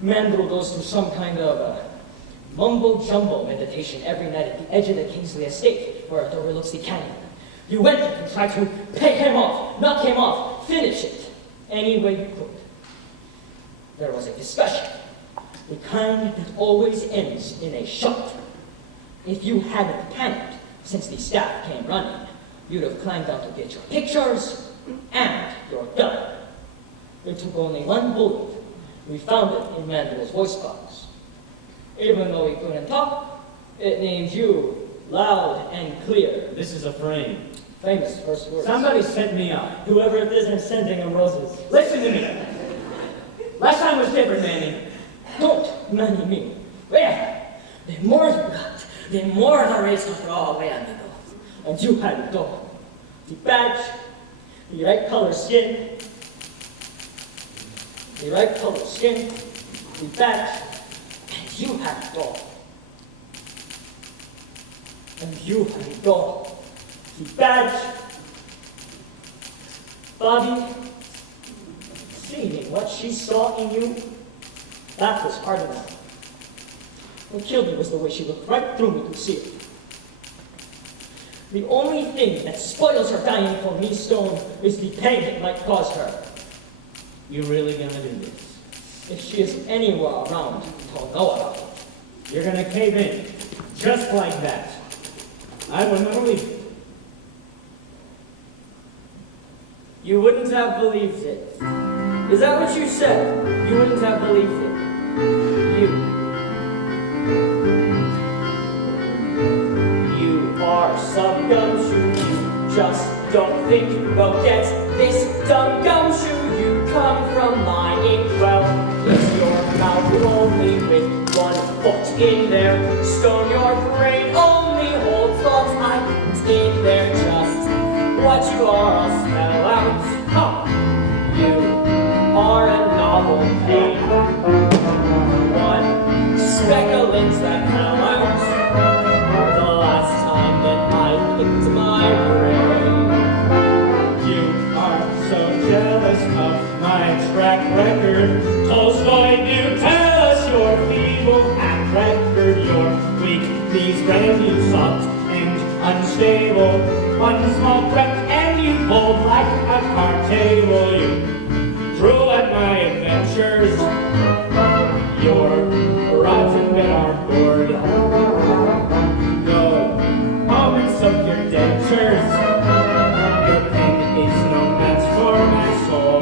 Mandel goes through some kind of mumbo-jumbo meditation every night at the edge of the Kingsley estate, where it overlooks the canyon. You went there to try to pay him off, knock him off, finish it, any way you could. There was a discussion, the kind that always ends in a shot. If you hadn't panicked since the staff came running, you'd have climbed out to get your pictures and your gun. It took only one bullet. We found it in Mandel's voice box. Even though he couldn't talk, it named you loud and clear. This is a frame. Famous first words. Somebody sent me up. Whoever it is, I'm sending him roses. Listen to me. Last time was different, Manny. Don't Manny me. Well, the more you got, the more there is to throw away, amigo. And you had it all. The badge, the right color skin, the badge, and you had it all. And you had it all. The badge. Bobby, seeing what she saw in you, that was hard enough. What killed me was the way she looked right through me to see it. The only thing that spoils her dying for me, Stone, is the pain it might cause her. You really gonna do this? If she is anywhere around, I'll know about it. You're gonna cave in, just like that. I wouldn't believe it. You wouldn't have believed it. Is that what you said? You wouldn't have believed it. You are some gumshoe. You just don't think you will get this dumb gumshoe. You come from my inkwell. Is your mouth only with 1 foot in there? Stone, your brain only holds thoughts I put in there. Just what you are, I'll spell out. Huh. You are a novelty. One speculance that come out. The last time that I picked my brain. You are so jealous of my track record. Tolstoy, you tell us your feeble track record. You're weak, these brand you soft and unstable. One small crack and you fold like a card table. You drool at my adventures. Your rotten men are bored. Go home and soak your dentures. Your pain is no match for my soul.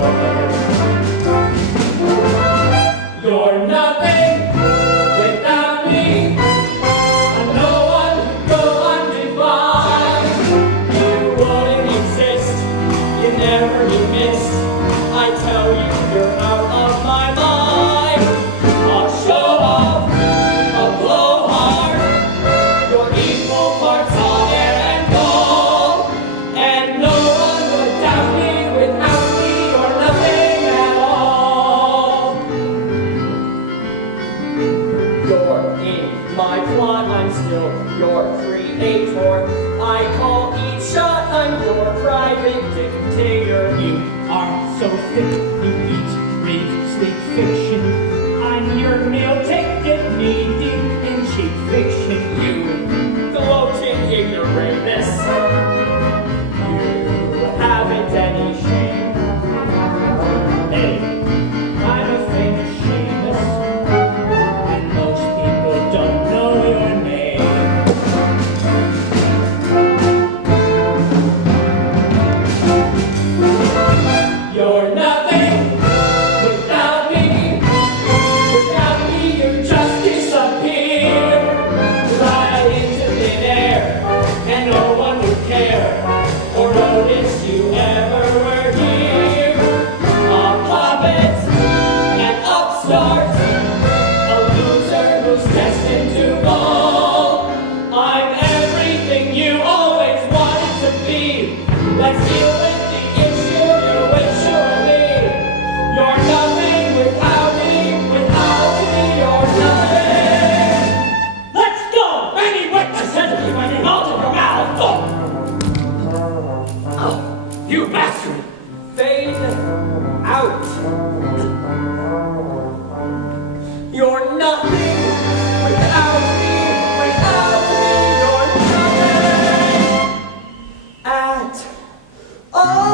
You're nothing without me. I'm no one, go undefined. You wouldn't exist, you never be missed. I tell you, you're out of my mind. I'll show off, I'll blow hard. Your equal parts hot air and cold. And no one would doubt me without me. You're nothing at all. You're in my plot, I'm still your creator. I call each shot, I'm your private dictator. You are so thick, you eat, breathe, sleep fiction. I'm your meal ticket, knee deep in cheap fiction. You gloating ignoramus. You haven't any shame. Hey, I'm a famous Seamus, and most people don't know your name. You're nothing without me. Without me, you just disappear. You're nothing without me, you're nothing at all.